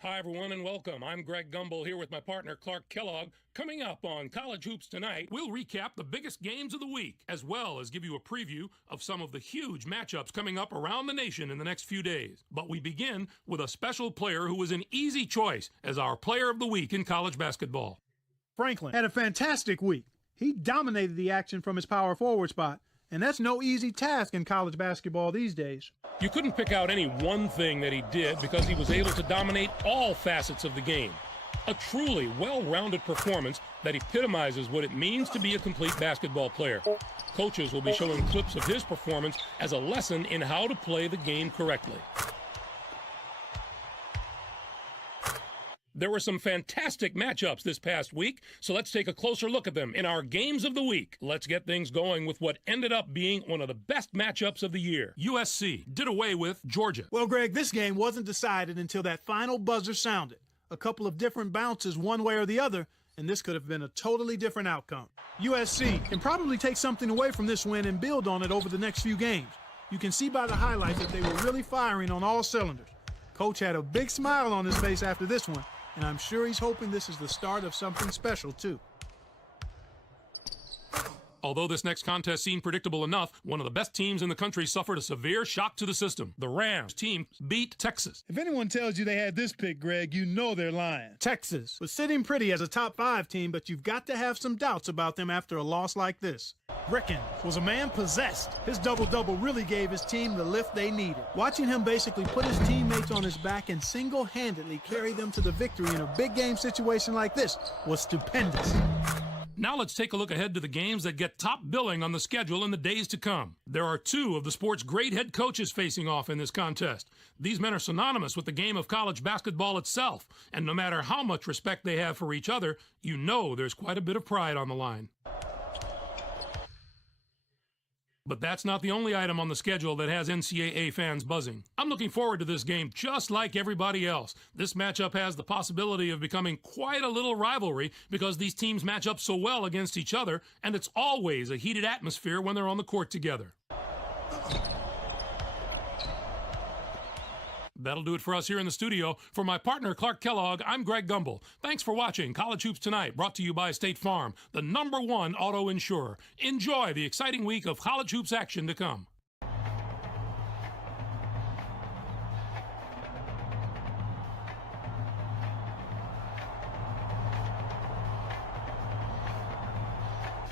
Hi, everyone, and welcome. I'm Greg Gumbel here with my partner, Clark Kellogg. Coming up on College Hoops Tonight, we'll recap the biggest games of the week, as well as give you a preview of some of the huge matchups coming up around the nation in the next few days. But we begin with a special player who was an easy choice as our player of the week in college basketball. Franklin had a fantastic week. He dominated the action from his power forward spot, and that's no easy task in college basketball these days. You couldn't pick out any one thing that he did because he was able to dominate all facets of the game. A truly well-rounded performance that epitomizes what it means to be a complete basketball player. Coaches will be showing clips of his performance as a lesson in how to play the game correctly. There were some fantastic matchups this past week, so let's take a closer look at them in our Games of the Week. Let's get things going with what ended up being one of the best matchups of the year. USC did away with Georgia. Well, Greg, this game wasn't decided until that final buzzer sounded. A couple of different bounces one way or the other, and this could have been a totally different outcome. USC can probably take something away from this win and build on it over the next few games. You can see by the highlights that they were really firing on all cylinders. Coach had a big smile on his face after this one, and I'm sure he's hoping this is the start of something special, too. Although this next contest seemed predictable enough, one of the best teams in the country suffered a severe shock to the system. The Rams team beat Texas. If anyone tells you they had this pick, Greg, you know they're lying. Texas was sitting pretty as a top 5 team, but you've got to have some doubts about them after a loss like this. Ricken was a man possessed. His double-double really gave his team the lift they needed. Watching him basically put his teammates on his back and single-handedly carry them to the victory in a big game situation like this was stupendous. Now let's take a look ahead to the games that get top billing on the schedule in the days to come. There are 2 of the sport's great head coaches facing off in this contest. These men are synonymous with the game of college basketball itself, and no matter how much respect they have for each other, you know there's quite a bit of pride on the line. But that's not the only item on the schedule that has NCAA fans buzzing. I'm looking forward to this game just like everybody else. This matchup has the possibility of becoming quite a little rivalry because these teams match up so well against each other, and it's always a heated atmosphere when they're on the court together. That'll do it for us here in the studio. For my partner, Clark Kellogg, I'm Greg Gumbel. Thanks for watching College Hoops Tonight, brought to you by State Farm, the #1 auto insurer. Enjoy the exciting week of college hoops action to come.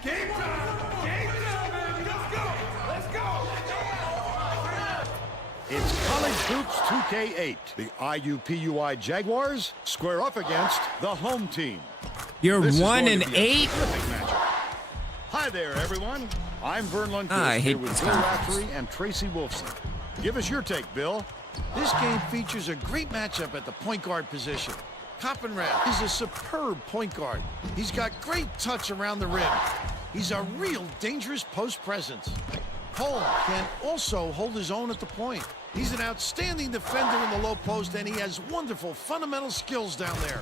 Game time! Game time, baby! Let's go! Let's go! It's College Hoops 2K8. The IUPUI Jaguars square up against the home team. You're This is 1 going and to be a 8. terrific matchup. Hi there, everyone. I'm Vern Lundquist I hate here with this Bill conference. Raftery and Tracy Wolfson. Give us your take, Bill. This game features a great matchup at the point guard position. Coppenrath is a superb point guard. He's got great touch around the rim. He's a real dangerous post presence. Holm can also hold his own at the point. He's an outstanding defender in the low post, and he has wonderful fundamental skills down there.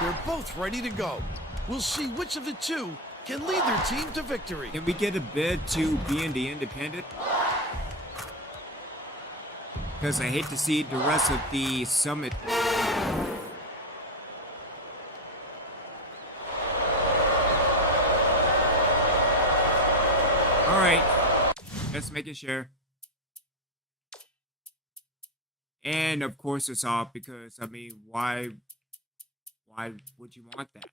They're both ready to go. We'll see which of the two can lead their team to victory. Can we get a bid to being the independent? Because I hate to see the rest of the summit. All right, let's make it share. And of course it's off because, I mean, why would you want that?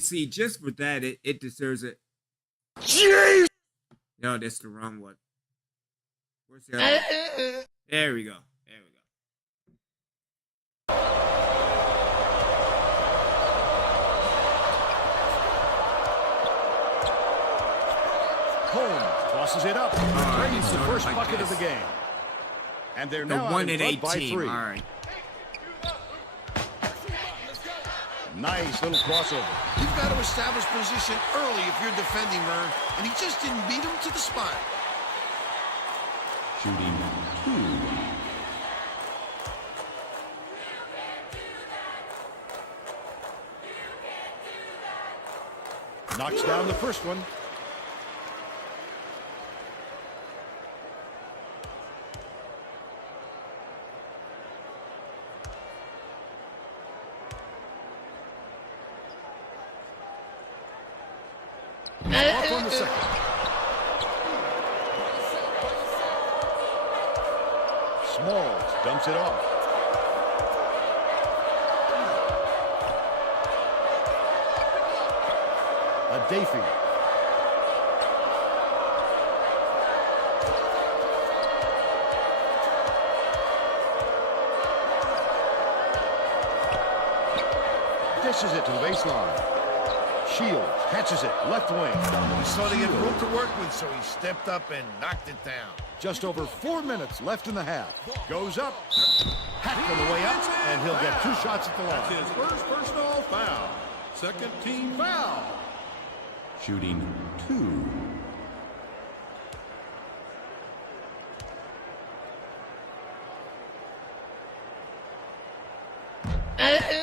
See, just for that, it deserves it. Jeez! No, that's the wrong one. Where's the other? There we go. There we go. Holmes tosses it up. Drains the first like bucket this. of the game. And they're The now 1 in and front 8 by team. 3. All right. Nice little crossover. You've got to establish position early if you're defending, Vern, and he just didn't beat him to the spot. Shooting 2. Knocks down the first one. He's off on the second. Smalls dumps it off. Adafy. Dishes it to the baseline. Shields catches it, left wing. He saw they had room to work with, so he stepped up and knocked it down. Just over 4 minutes left in the half. Goes up, hacked on the way up, and he'll get 2 shots at the line. That's his first personal foul. Second team foul. Shooting 2.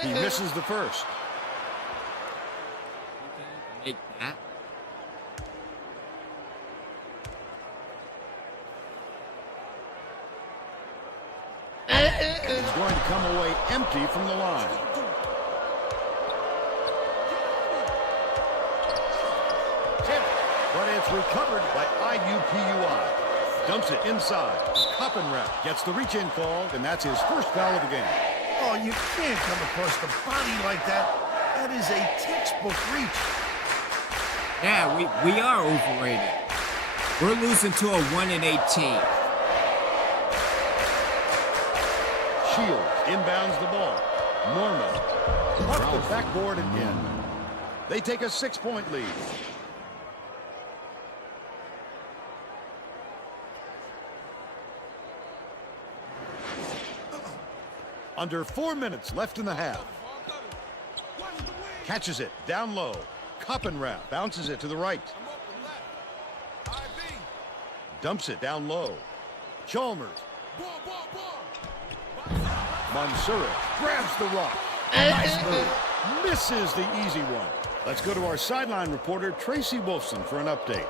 He misses the first. Make that. He's going to come away empty from the line. Tip, but it's recovered by IUPUI. Dumps it inside. Coppenrath gets the reach-in call, and that's his first foul of the game. Oh, you can't come across the body like that. That is a textbook reach. Yeah, we are overrated. We're losing to a 1-18. Shields inbounds the ball. Norman off the backboard again. They take a 6-point lead. Under 4 minutes left in the half. Catches it down low. Coppenrath bounces it to the right. Dumps it down low. Chalmers. Mansoura grabs the rock. Nice move. Misses the easy one. Let's go to our sideline reporter, Tracy Wolfson, for an update.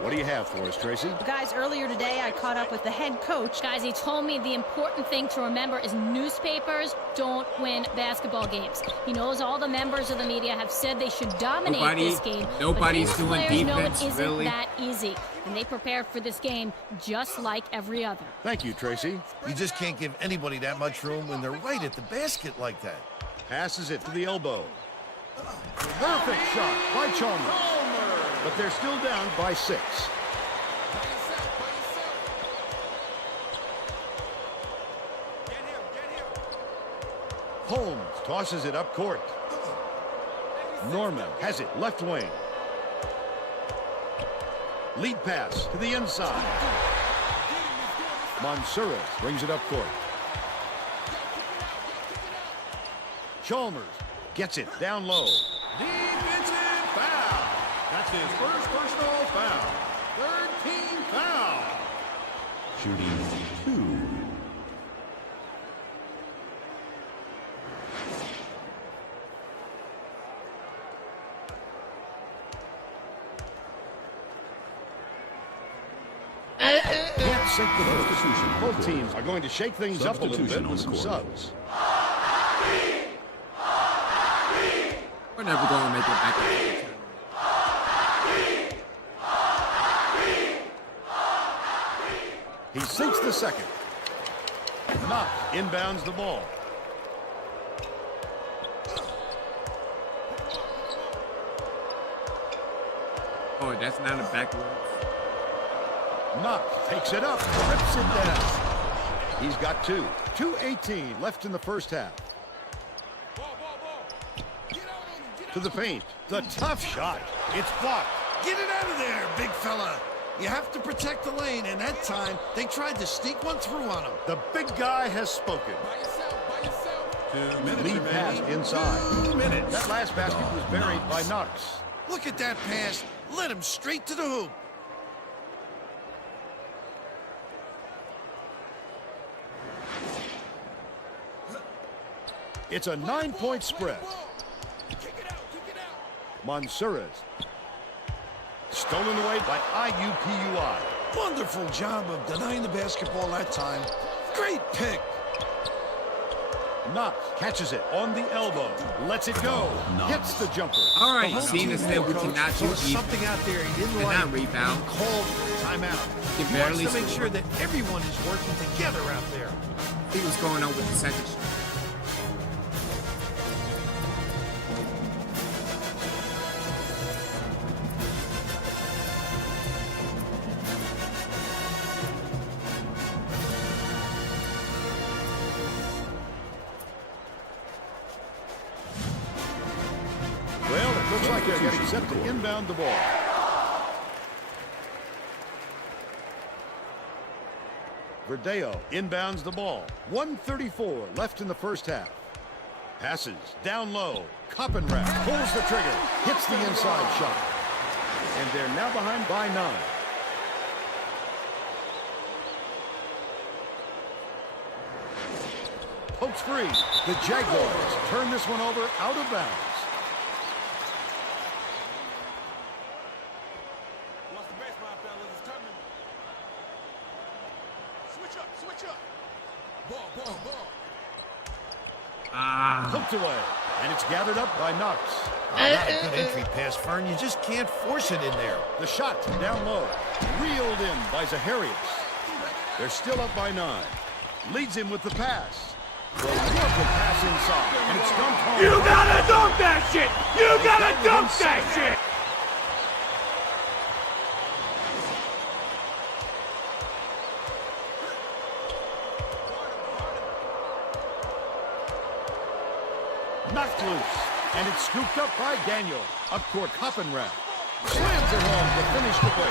What do you have for us, Tracy? Guys, earlier today I caught up with the head coach. Guys, he told me the important thing to remember is newspapers don't win basketball games. He knows all the members of the media have said they should dominate this game. Nobody's doing players know defense, it isn't really. that easy. And they prepared for this game just like every other. Thank you, Tracy. You just can't give anybody that much room when they're right at the basket like that. Passes it to the elbow. Perfect shot by Chalmers. But they're still down by 6. Holmes tosses it up court. Norman has it left wing. Lead pass to the inside. Mansoura brings it up court. Chalmers gets it down low. Defensive foul. That's his first personal foul. Third team foul. Shooting 2. Can't sink the substitution. Both teams are going to shake things up a little bit with some subs. We're never going to make it back. He sinks the second. Knock inbounds the ball. Oh, that's not a backwards. Knock takes it up, rips it down. He's got 2. 2:18 left in the first half. To the paint. The tough shot. It's blocked. Get it out of there, big fella. You have to protect the lane, and that time they tried to sneak one through on him. The big guy has spoken. 2 minutes Lead pass remaining. inside. 2 minutes. That last basket was buried by Knox. Look at that pass. Led him straight to the hoop. It's a 9-point spread. Mansoura's stolen away by IUPUI. Wonderful job of denying the basketball that time. Great pick. Knox catches it on the elbow. Lets it go. Hits the jumper. All right, seeing as that we cannot do something out there he didn't like. cannot rebound. Called for a timeout. He He barely wants to make scored. sure that everyone is working together out there. See what's going on with the second shot. Well, it looks like they're getting set to inbound the ball. Verdeo inbounds the ball. 1:34 left in the first half. Passes down low. Coppenrath pulls the trigger. Hits the inside shot. And they're now behind by 9. Pokes free. The Jaguars turn this one over out of bounds. Hooked away, and it's gathered up by Knox. Not a good entry pass, Fern. You just can't force it in there. The shot down low, reeled in by Zaharias. They're still up by 9. Leads him with the pass. The lovely pass inside, and it's dumped home. You gotta dunk that shit! You gotta dunk that shit! Knocked loose, and it's scooped up by Daniel. Up court, Coppenrath slams it home to finish the break.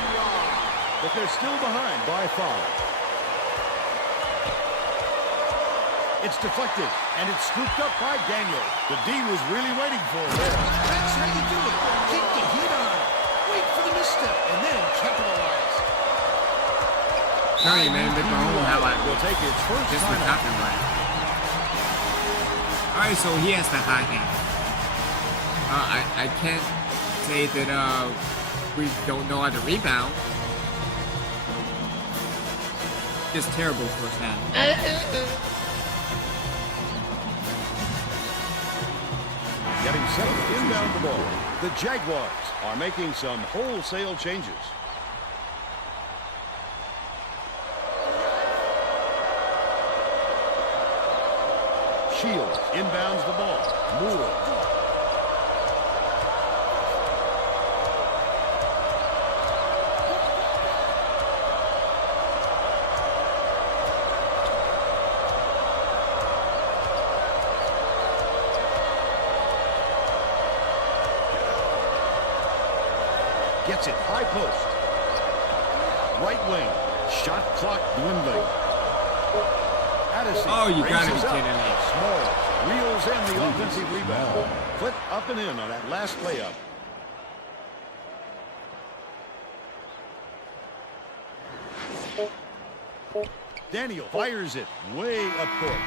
But they're still behind by 5. It's deflected, and it's scooped up by Daniel. The D was really waiting for it there. That's how you do it. Keep the heat on. Wait for the misstep, and then capitalize. Sorry, man, but how I Will take its first just with timeout. Coppenrath. All right, so he has the high hand. I can't say that we don't know how to rebound. Just terrible first half. Getting set to inbound the ball. The Jaguars are making some wholesale changes. Shields inbounds the ball. Moore. Gets it high post. Right wing. Shot clock dwindling. Addison Oh, you gotta be raises up. kidding me. Small reels in the offensive rebound. Flip up and in on that last layup. Daniel fires it way up court.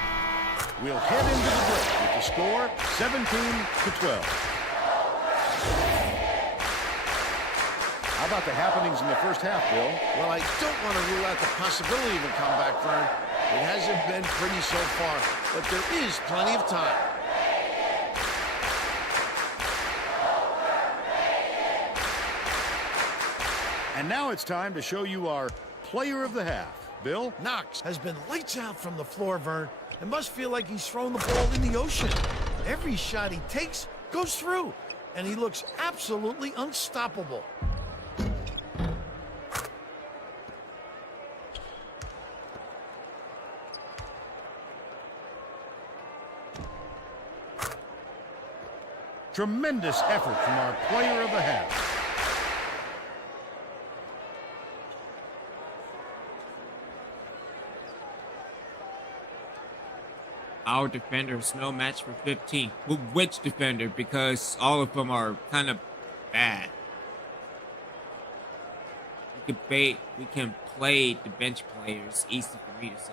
We'll head into the break with the score 17-12. How about the happenings in the first half, Bill? Well, I don't want to rule out the possibility of a comeback, Fern. It hasn't been pretty so far, but there is plenty of time. And now it's time to show you our player of the half. Bill? Knox has been lights out from the floor, Vern. It must feel like he's thrown the ball in the ocean. Every shot he takes goes through, and he looks absolutely unstoppable. Tremendous effort from our player of the half. Our defender is no match for 15. Well, which defender? Because all of them are kind of bad. We can play the bench players easy for me to say.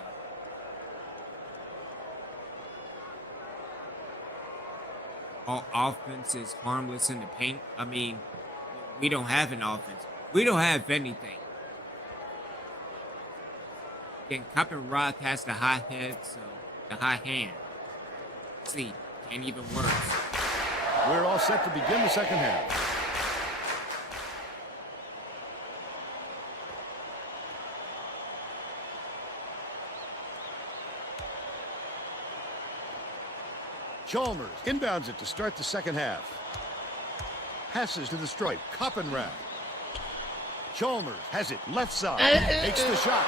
All offense is harmless in the paint. I mean, we don't have an offense. We don't have anything. Again, Coppenrath has the high head, so the high hand. See, can't even work. We're all set to begin the second half. Chalmers inbounds it to start the second half. Passes to the stripe. Koppenrath. Chalmers has it left side. Takes the shot.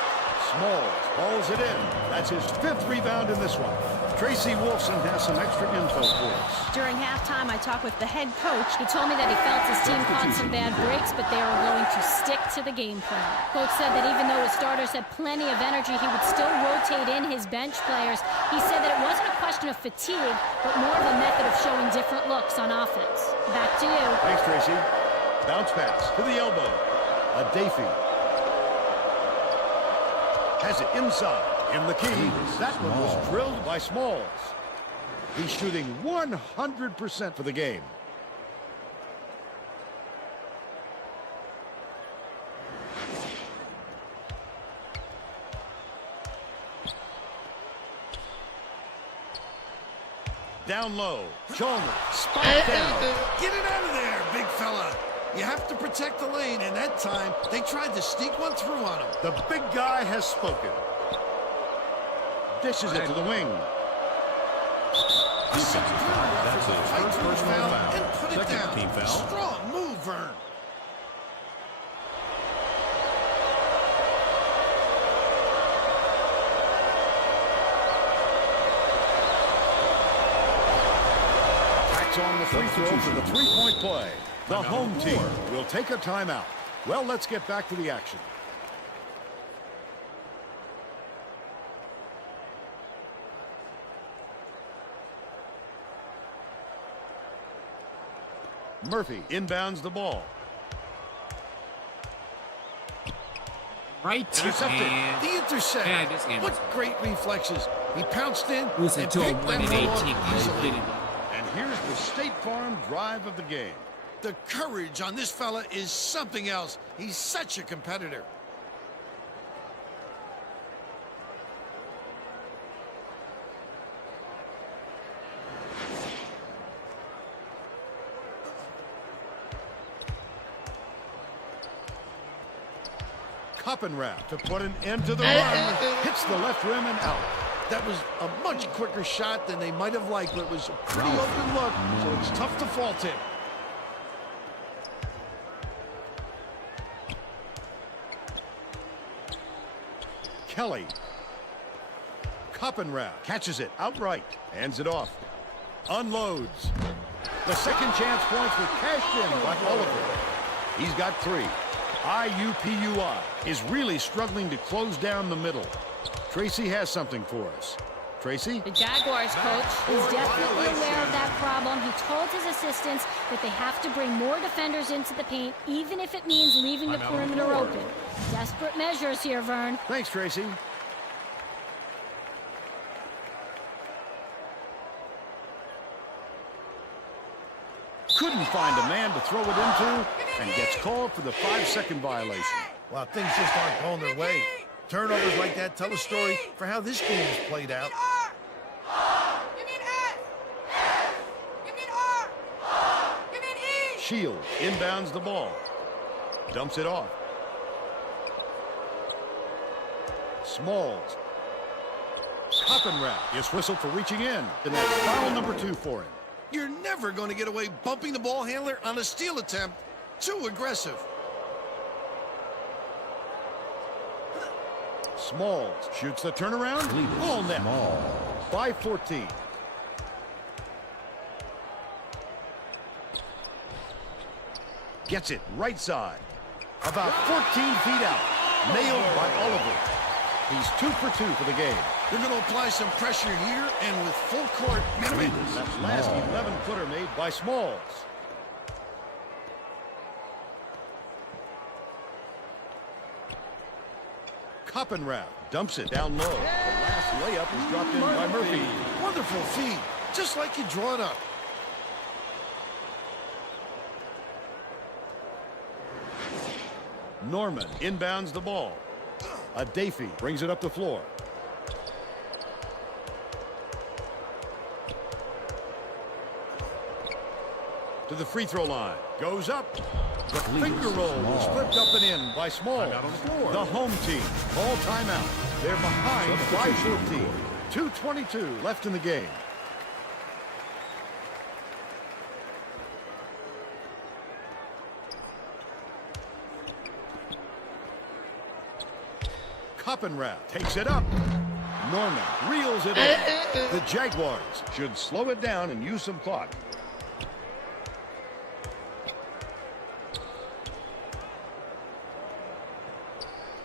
Smalls hauls it in. That's his 5th rebound in this one. Tracy Wolfson has some extra info for us. During halftime, I talked with the head coach. He told me that he felt his team caught some bad breaks, but they were willing to stick to the game plan. Coach said that even though his starters had plenty of energy, he would still rotate in his bench players. He said that it wasn't a question of fatigue, but more of a method of showing different looks on offense. Back to you. Thanks, Tracy. Bounce pass to the elbow. Adafy has it inside. In the key. That one was drilled by Smalls. He's shooting 100% for the game. Down low. Chalmers. Spot down. Get it out of there, big fella. You have to protect the lane, and that time they tried to sneak one through on him. The big guy has spoken. Dishes it to the wing. That's his first personal foul. And put it Second down. team foul. Strong move, Vern. Backs on the free throw for the three-point play. The home team will take a timeout. Well, let's get back to the action. Murphy inbounds the ball. Right to Intercepted. hand. The intercept. Yeah, this game What great reflexes. He pounced in Losing and to a picked 1 that in ball 18 up easily. And here's the State Farm drive of the game. The courage on this fella is something else. He's such a competitor. Koppenrath to put an end to the run. Hits the left rim and out. That was a much quicker shot than they might have liked, but it was a pretty open look, so it's tough to fault him. Kelly. Koppenrath catches it outright. Hands it off. Unloads. The second chance points were cashed in by Oliver. He's got 3. IUPUI is really struggling to close down the middle. Tracy has something for us. Tracy? The Jaguars coach is definitely aware of that problem. He told his assistants that they have to bring more defenders into the paint, even if it means leaving the perimeter open. Desperate measures here, Vern. Thanks, Tracy. Couldn't find a man to throw it into and gets called for the 5-second violation. Well, things just aren't going their way. Turnovers like that tell a story for how this game is played out. Shields inbounds the ball. Dumps it off. Smalls. Koppenrath is whistled for reaching in. And that's foul number 2 for him. You're never going to get away bumping the ball handler on a steal attempt. Too aggressive. Smalls shoots the turnaround. Ball net. By 14. Gets it right side. About 14 feet out. Nailed by Oliver. He's 2 for 2 for the game. They're going to apply some pressure here, and with full court, That last 11-footer made by Smalls. Koppenrath dumps it down low. The last layup is dropped in by Murphy. Wonderful feed, just like you draw it up. Norman inbounds the ball. Adafy brings it up the floor. to the free throw line. Goes up. The finger roll was flipped up and in by Small. Timeout on the floor. The home team call timeout. They're behind by 14. 2:22 left in the game. Coppenrath takes it up. Norman reels it in. The Jaguars should slow it down and use some clock.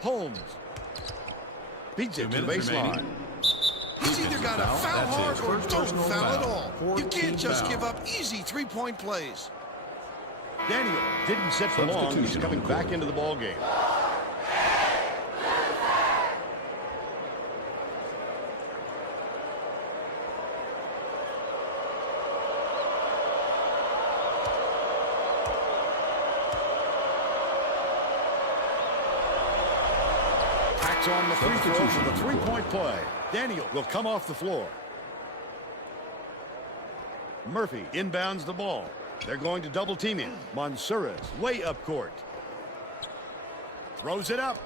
Holmes beats it to the baseline. He's either got to foul That's hard his or first don't personal foul at foul. all. You 14 can't just foul. give up easy three-point plays. Daniel didn't sit for long. He's Substitution coming on back court. into the ball game. Tacks on the free throw for the three-point play. Daniel will come off the floor. Murphy inbounds the ball. They're going to double team him. Mansoura's way up court. Throws it up.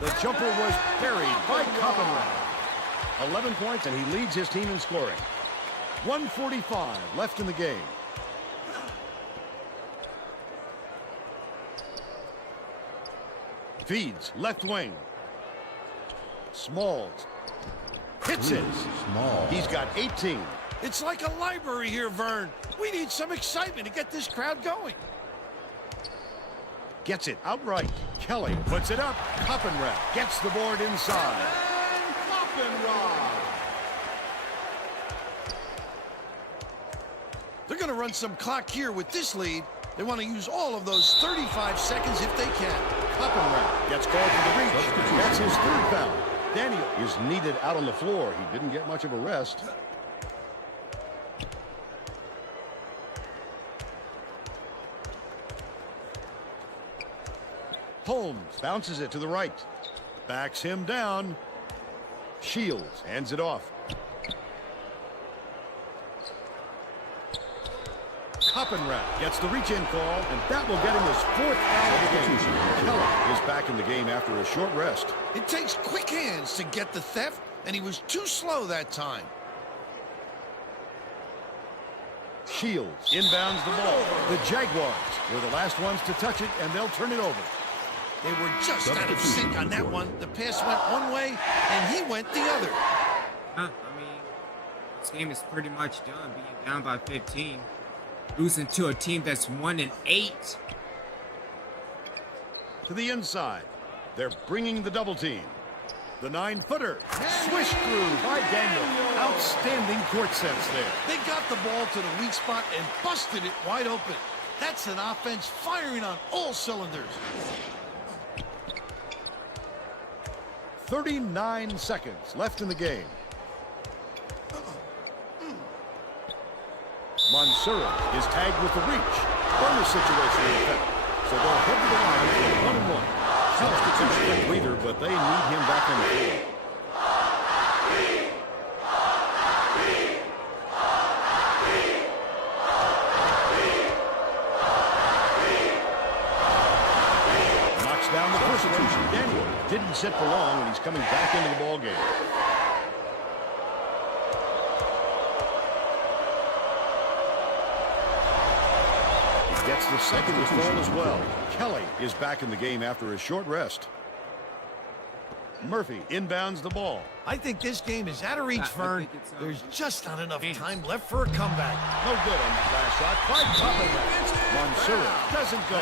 The jumper was buried by Coppenrath. 11 points, and he leads his team in scoring. 1:45 left in the game. Feeds left wing. Smalls hits it. Small. He's got 18. It's like a library here, Vern. We need some excitement to get this crowd going. Gets it outright. Kelly puts it up. Coppenrath gets the board inside. And Coppenrath. They're going to run some clock here with this lead. They want to use all of those 35 seconds if they can. Coppenrath gets called for the reach. That's his third foul. Daniel is needed out on the floor. He didn't get much of a rest. Holmes bounces it to the right. Backs him down. Shields hands it off. Coppenrath gets the reach-in call, and that will get him his fourth foul of the game. Keller is back in the game after a short rest. It takes quick hands to get the theft, and he was too slow that time. Shields inbounds the ball. The Jaguars were the last ones to touch it, and they'll turn it over. They were just out of sync on that one. The pass went one way, and he went the other. I mean, this game is pretty much done. Being down by 15, losing to a team that's 1-8. To the inside. They're bringing the double team. The 9-footer. Swish through by Daniel. Outstanding court sense there. They got the ball to the weak spot and busted it wide open. That's an offense firing on all cylinders. 39 seconds left in the game. Mansoura is tagged with the reach. Bonus situation in effect. So they'll head to the line for 1-1. Substitution breather, but they need him back on the field. Knocks down the first one. Daniel didn't sit for long, and he's coming back into the ball game. Gets the second fall as well. Kelly is back in the game after a short rest. Murphy inbounds the ball. I think this game is out of reach, I Vern. think it's, There's just not enough man. time left for a comeback. No good on that last shot. By Coppenrath. Mansoura doesn't go.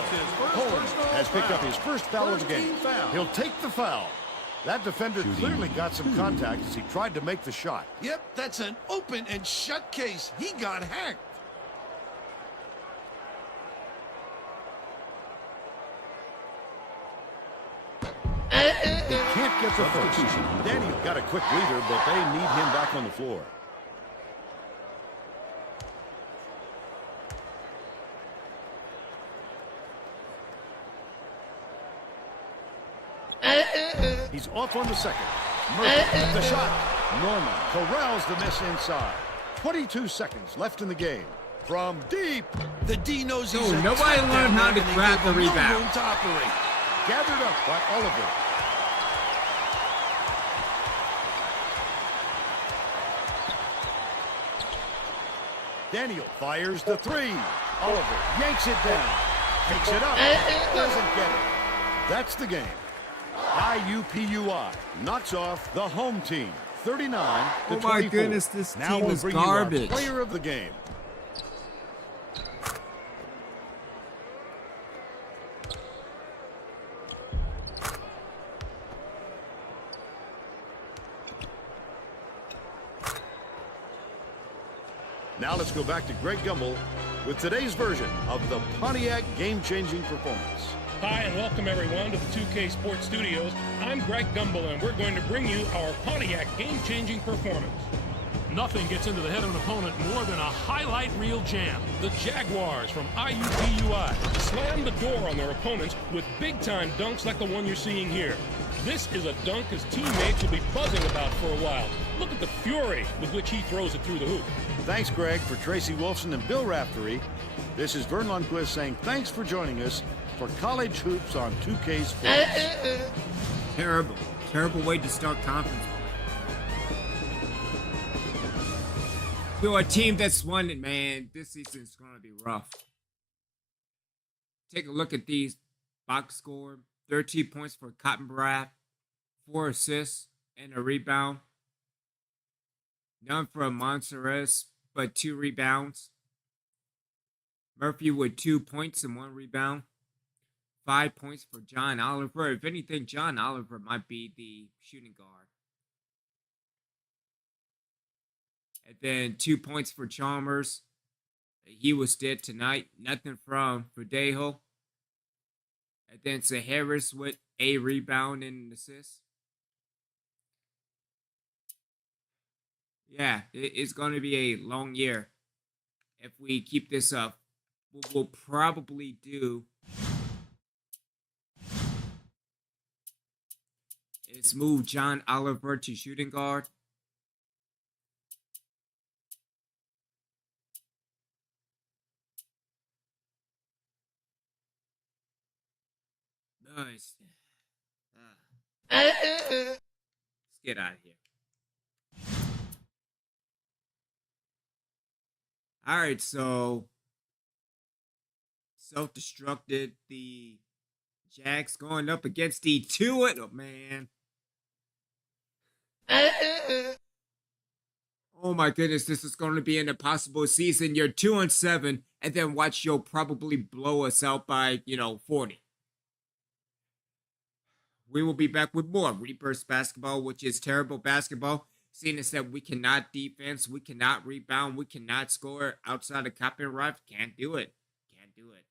Holmes has picked up his first foul of the game. He'll take the foul. That defender clearly got some contact as he tried to make the shot. Yep, that's an open and shut case. He got hacked. They can't get the first. Daniel got a quick breather, but they need him back on the floor. He's off on the second. Murphy with the shot. Norman corrals the miss inside. 22 seconds left in the game. from deep. The D knows he's No, nobody learned how to grab the rebound. No room to operate. Gathered up by Oliver. Daniel fires the three. Oliver yanks it down. Takes it up. Doesn't get it. That's the game. IUPUI knocks off the home team, 39 to 24. Oh my goodness, this now team we'll is bring garbage. You our player of the game. Now let's go back to Greg Gumbel with today's version of the Pontiac game-changing performance. Hi, and welcome everyone to the 2K Sports Studios. I'm Greg Gumbel, and we're going to bring you our Pontiac game-changing performance. Nothing gets into the head of an opponent more than a highlight reel jam. The Jaguars from IUPUI slam the door on their opponents with big-time dunks like the one you're seeing here. This is a dunk his teammates will be buzzing about for a while. Look at the fury with which he throws it through the hoop. Thanks, Greg. For Tracy Wilson and Bill Raftery, this is Vern Lundquist saying thanks for joining us for College Hoops on 2K Sports. Terrible way to start conference. To a team that's won it, man, this season's going to be rough. Take a look at these box score. 13 points for Cotton Braff, 4 assists and a rebound. None for Monserrat, but 2 rebounds. Murphy with 2 points and 1 rebound. 5 points for John Oliver. If anything, John Oliver might be the shooting guard. And then 2 points for Chalmers. He was dead tonight. Nothing from Verdejo. And then Harris with a rebound and an assist. Yeah, it's going to be a long year. If we keep this up, what we'll probably do is move John Oliver to shooting guard. Nice. Let's get out of here. All right, so self-destructed. The Jags going up against the oh man. Oh my goodness, this is going to be an impossible season. You're 2-7, and then watch you'll probably blow us out by 40. We will be back with more Reapers basketball, which is terrible basketball. Seeing as that we cannot defense, we cannot rebound, we cannot score outside of copyright. Can't do it. Can't do it.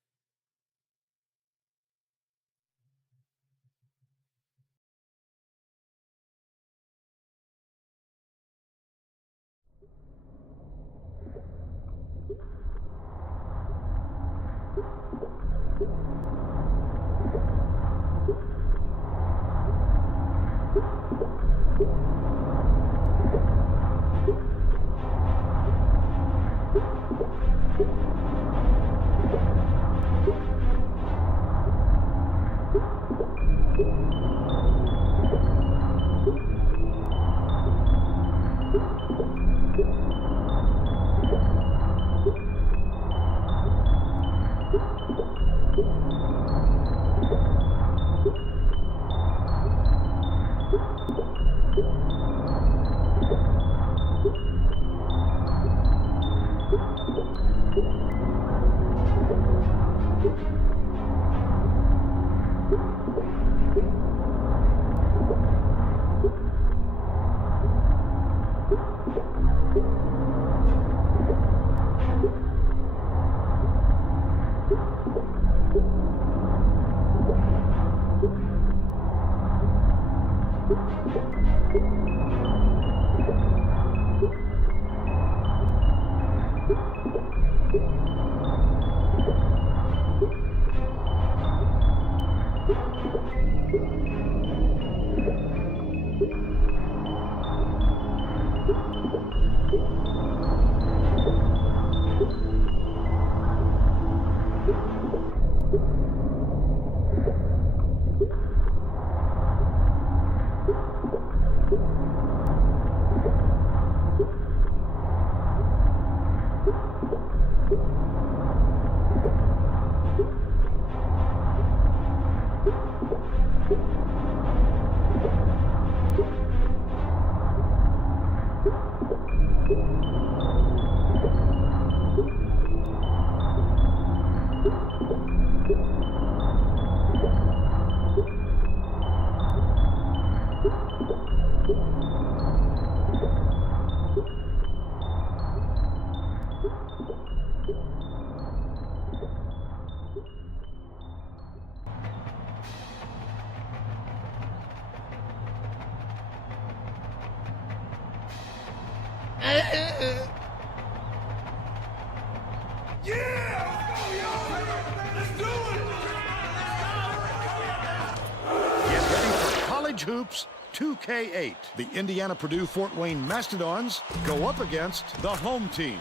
Hoops 2K8. The Indiana-Purdue-Fort Wayne Mastodons go up against the home team.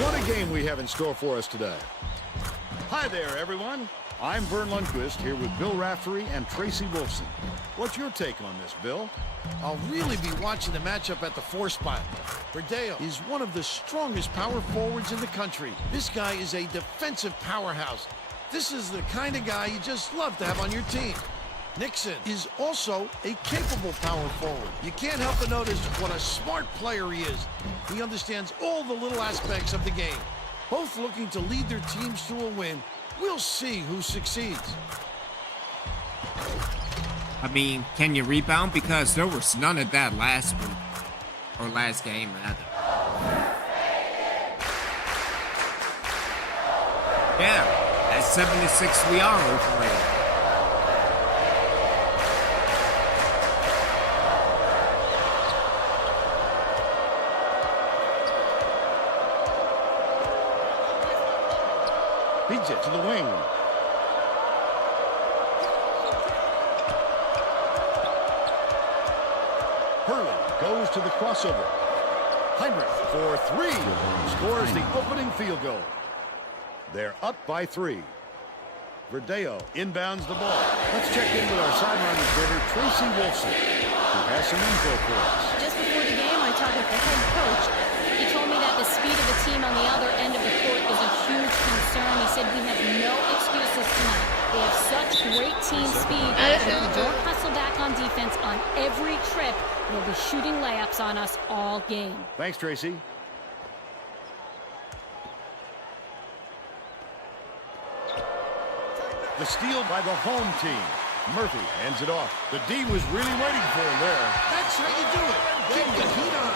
What a game we have in store for us today. Hi there, everyone. I'm Vern Lundquist here with Bill Raftery and Tracy Wolfson. What's your take on this, Bill? I'll really be watching the matchup at the 4 spot. Verdeo is one of the strongest power forwards in the country. This guy is a defensive powerhouse. This is the kind of guy you just love to have on your team. Nixon is also a capable power forward. You can't help but notice what a smart player he is. He understands all the little aspects of the game. Both looking to lead their teams to a win. We'll see who succeeds. I mean, can you rebound? Because there was none of that last week. Or last game, rather. Yeah, at 76 we are overrated. Feeds it to the wing. Hurley goes to the crossover. Heinrich for 3. Scores the opening field goal. They're up by 3. Verdeo inbounds the ball. Let's check in with our sideline reporter, Tracy Wolfson, who has some info for us. Just before the game, I talked with the head coach. He told me that the speed of the team on the other end of the court is a huge concern. He said we have no excuses tonight. They have such great team speed. If we don't hustle back on defense on every trip, they'll be shooting layups on us all game. Thanks, Tracy. The steal by the home team. Murphy hands it off. The D was really waiting for him there. That's how you do it. Keep the heat on.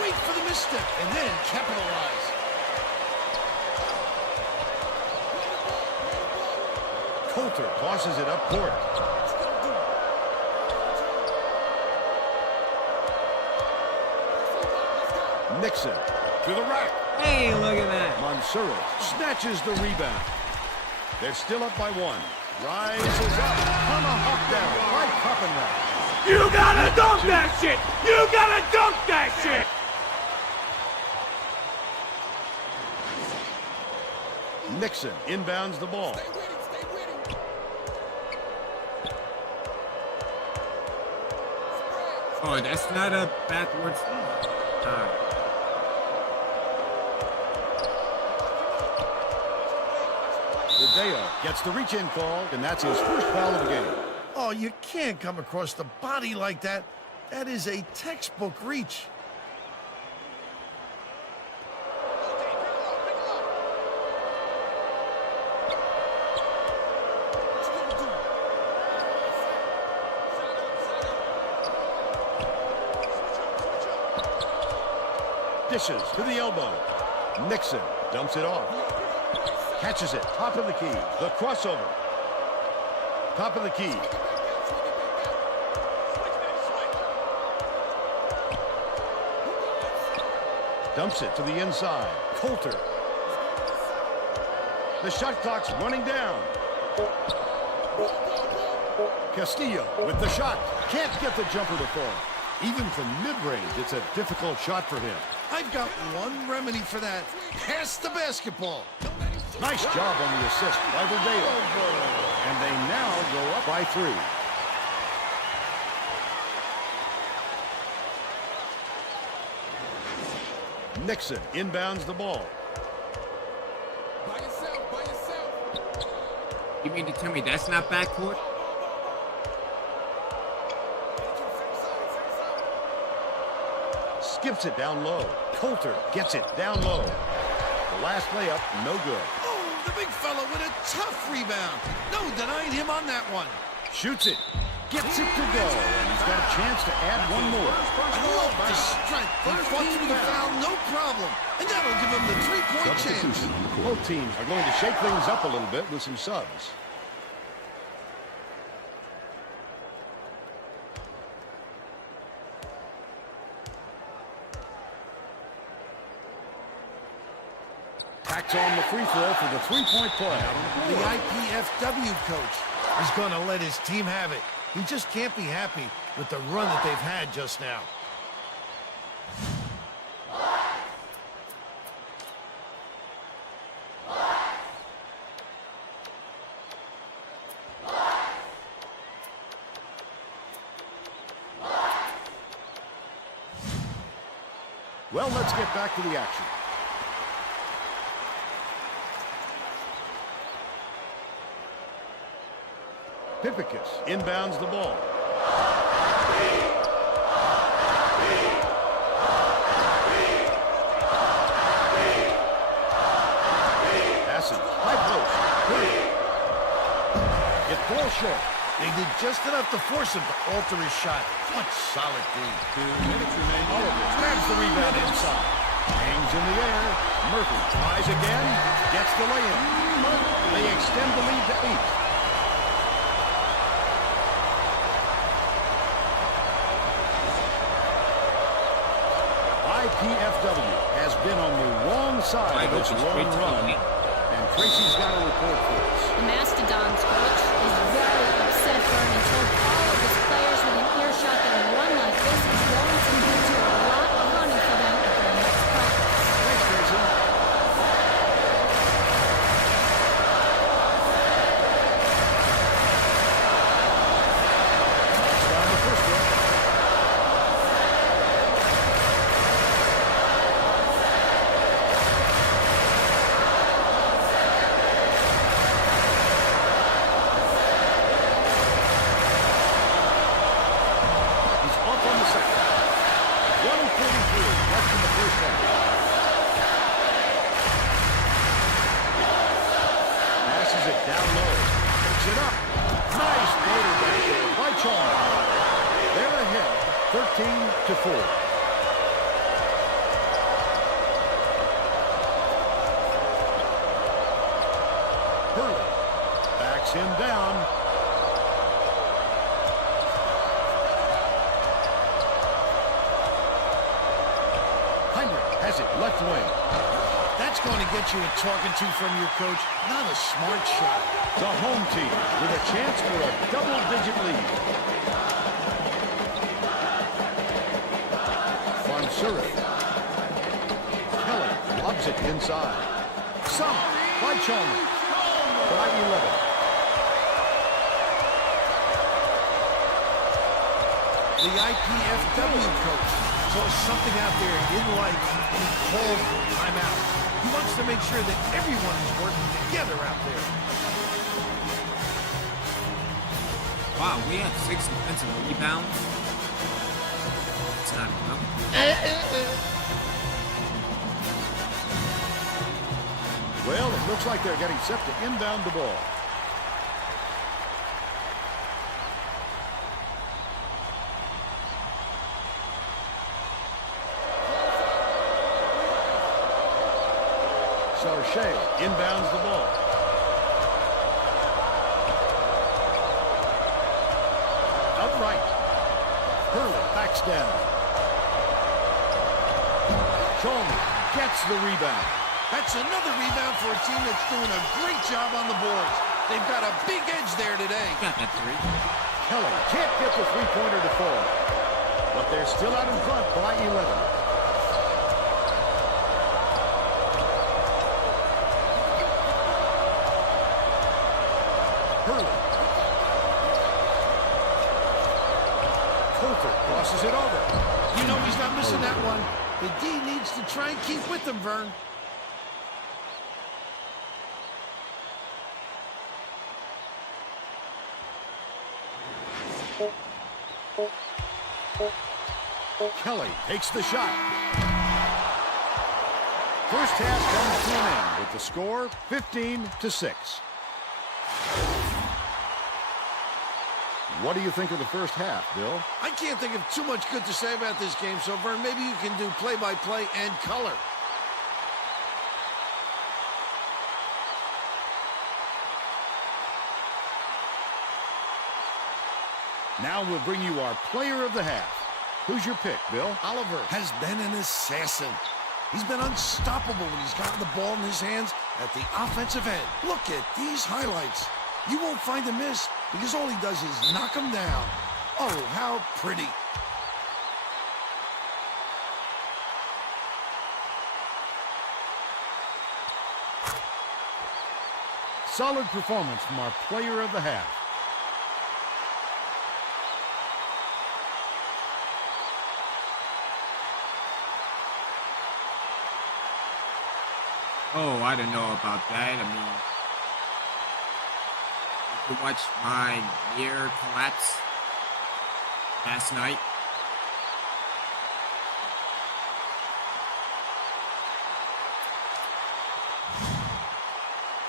Wait for the misstep and then capitalize. Coulter tosses it up court. Nixon to the rack. Hey, look at that. Mansura snatches the rebound. They're still up by 1. Rises up. Tomahawk down by Copenhagen. You gotta dunk that shit! You gotta dunk that shit! Nixon inbounds the ball. Oh, that's not a backwards. Verdeo gets the reach-in call, and that's his first foul of the game. Oh, you can't come across the body like that. That is a textbook reach. Dishes to the elbow. Nixon dumps it off. Catches it. Top of the key. The crossover. Top of the key. Dumps it to the inside. Coulter. The shot clock's running down. Castillo with the shot. Can't get the jumper to fall. Even from mid-range, it's a difficult shot for him. I've got one remedy for that. Pass the basketball. Nice job on the assist by Verdeo. And they now go up by 3. Nixon inbounds the ball. By yourself. You mean to tell me that's not backcourt? Skips it down low. Coulter gets it down low. The last layup, no good. Oh, the big fella with a tough rebound. No denying him on that one. Shoots it. Gets it to go. And he's got a chance to add one more. I love the strength. He fought through the foul, no problem. And that'll give him the three-point chance. Both teams are going to shake things up a little bit with some subs. Tacks on the free throw for the three-point play. The IPFW coach is going to let his team have it. He just can't be happy with the run that they've had just now. Well, let's get back to the action. Pipicus inbounds the ball. Passes. High post. It falls short. They did just enough to force him to alter his shot. What solid D. 2 minutes remain. Oliver grabs the rebound inside. Hangs in the air. Murphy tries again. Gets the lay-in. They extend the lead to 8. IPFW has been on the wrong side of this long run. And Tracy's got a report for us. The Mastodons coach is very upset for him and told all of his players within earshot that a run like this is going to lead to a lot of running for them at their next practice. Thanks, Tracy. Down the first one. Passes it down low. Picks it up. Nice motor back there by Chalmers. They're ahead, 13-4. Hurley backs him down. Heinrich has it left wing. That's going to get you a talking to from your coach. Not a smart shot. The home team with a chance for a double-digit lead. Farnsworth. Kelly lobs it inside. Some by Chalmers. By 11. The IPFW coach saw something out there he didn't like, and he called for a timeout. He wants to make sure that everyone is working together out there. Wow, we have 6 defensive rebounds. It's not enough. Well, it looks like they're getting set to inbound the ball. Sarche inbounds the ball. Upright. Hurley backs down. Chalmers gets the rebound. That's another rebound for a team that's doing a great job on the boards. They've got a big edge there today. Got that 3. Kelly can't get the three-pointer to fall. But they're still out in front by 11. Hurley. Coulter crosses it over. You know he's not missing that one. The D needs to try and keep with them, Vern. Kelly takes the shot. First half comes to an end with the score 15-6. What do you think of the first half, Bill? I can't think of too much good to say about this game so far. Maybe you can do play-by-play and color. Now we'll bring you our player of the half. Who's your pick, Bill? Oliver has been an assassin. He's been unstoppable when he's gotten the ball in his hands at the offensive end. Look at these highlights. You won't find a miss because all he does is knock them down. Oh, how pretty. Solid performance from our player of the half. Oh, I don't know about that. I mean, you watched my near collapse last night.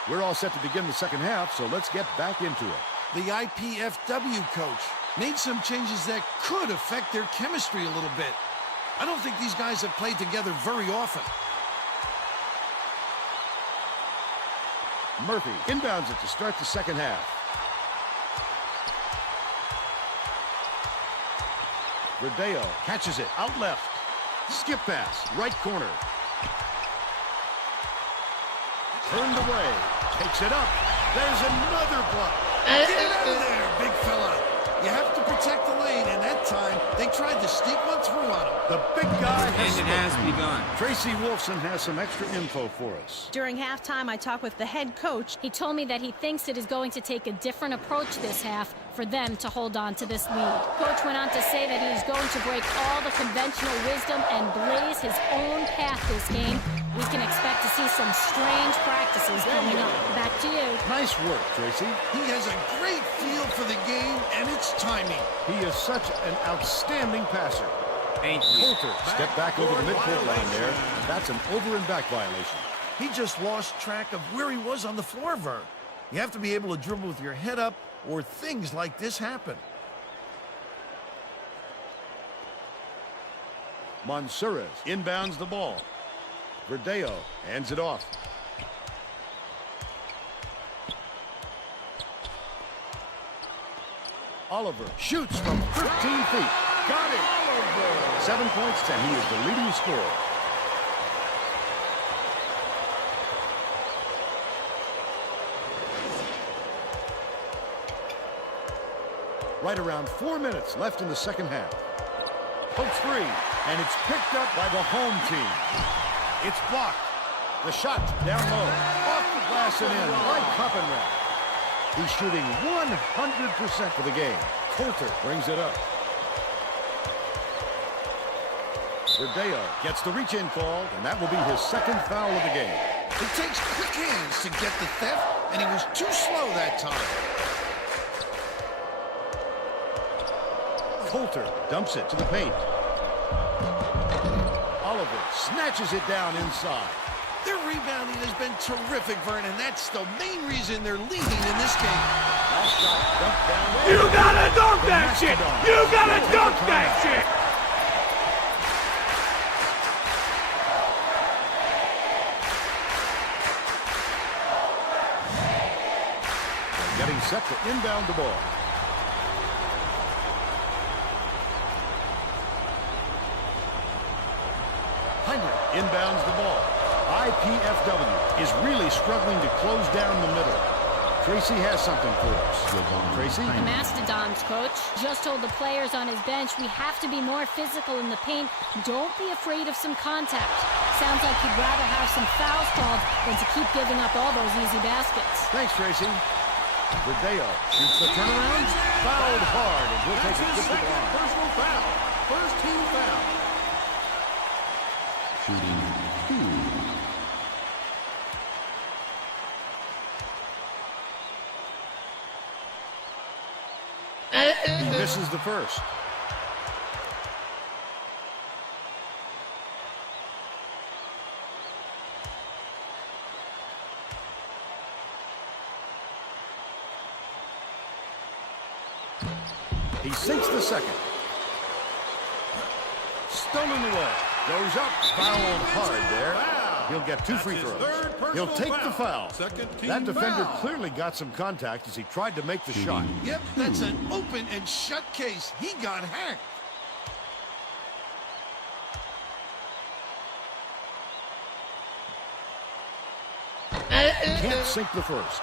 We're all set to begin the second half, so let's get back into it. The IPFW coach made some changes that could affect their chemistry a little bit. I don't think these guys have played together very often. Murphy inbounds it to start the second half. Verdeo catches it out left. Skip pass, right corner. Turned away. Takes it up. There's another block. Get out of there, big fella. You have to protect the lane, and that time they tried to sneak one through on him. The big guy has And it has begun. Tracy Wolfson has some extra info for us. During halftime, I talked with the head coach. He told me that he thinks it is going to take a different approach this half for them to hold on to this lead. Coach went on to say that he is going to break all the conventional wisdom and blaze his own path this game. We can expect to see some strange practices coming up. Back to you. Nice work, Tracy. He has a great feel for the game and its timing. He is such an outstanding passer. Thank you. Coulter step back over the midcourt line there. That's an over and back violation. He just lost track of where he was on the floor, Vern. You have to be able to dribble with your head up or things like this happen. Mansourez inbounds the ball. Verdeo hands it off. Oliver shoots from 13 feet. Got it. Oliver. 7 points, and he is the leading scorer. Right around 4 minutes left in the second half. Pokes free, and it's picked up by the home team. It's blocked. The shot down low. Off the glass and in by Coppenrath. He's shooting 100% for the game. Coulter brings it up. Verdeo gets the reach-in call, and that will be his second foul of the game. It takes quick hands to get the theft, and he was too slow that time. Coulter dumps it to the paint. Oliver snatches it down inside. Their rebounding has been terrific, Vern, and that's the main reason they're leading in this game. Last shot dumped down low. You gotta dunk that shit! You gotta dunk that shit! Getting set to inbound the ball. Inbounds the ball. IPFW is really struggling to close down the middle. Tracy has something for us. Tracy? The Mastodons coach just told the players on his bench we have to be more physical in the paint. Don't be afraid of some contact. Sounds like he'd rather have some fouls called than to keep giving up all those easy baskets. Thanks, Tracy. Verdeo shoots the turnaround. Fouled hard, and he'll take a That's his trip to the second line. personal foul. First team foul. Shooting 2. He misses the first. He sinks the second. Stolen away. Goes up. Fouled hard there. He'll get 2 free throws. He'll take the foul. That defender clearly got some contact as he tried to make the shot. Yep, that's an open and shut case. He got hacked. Can't sink the first.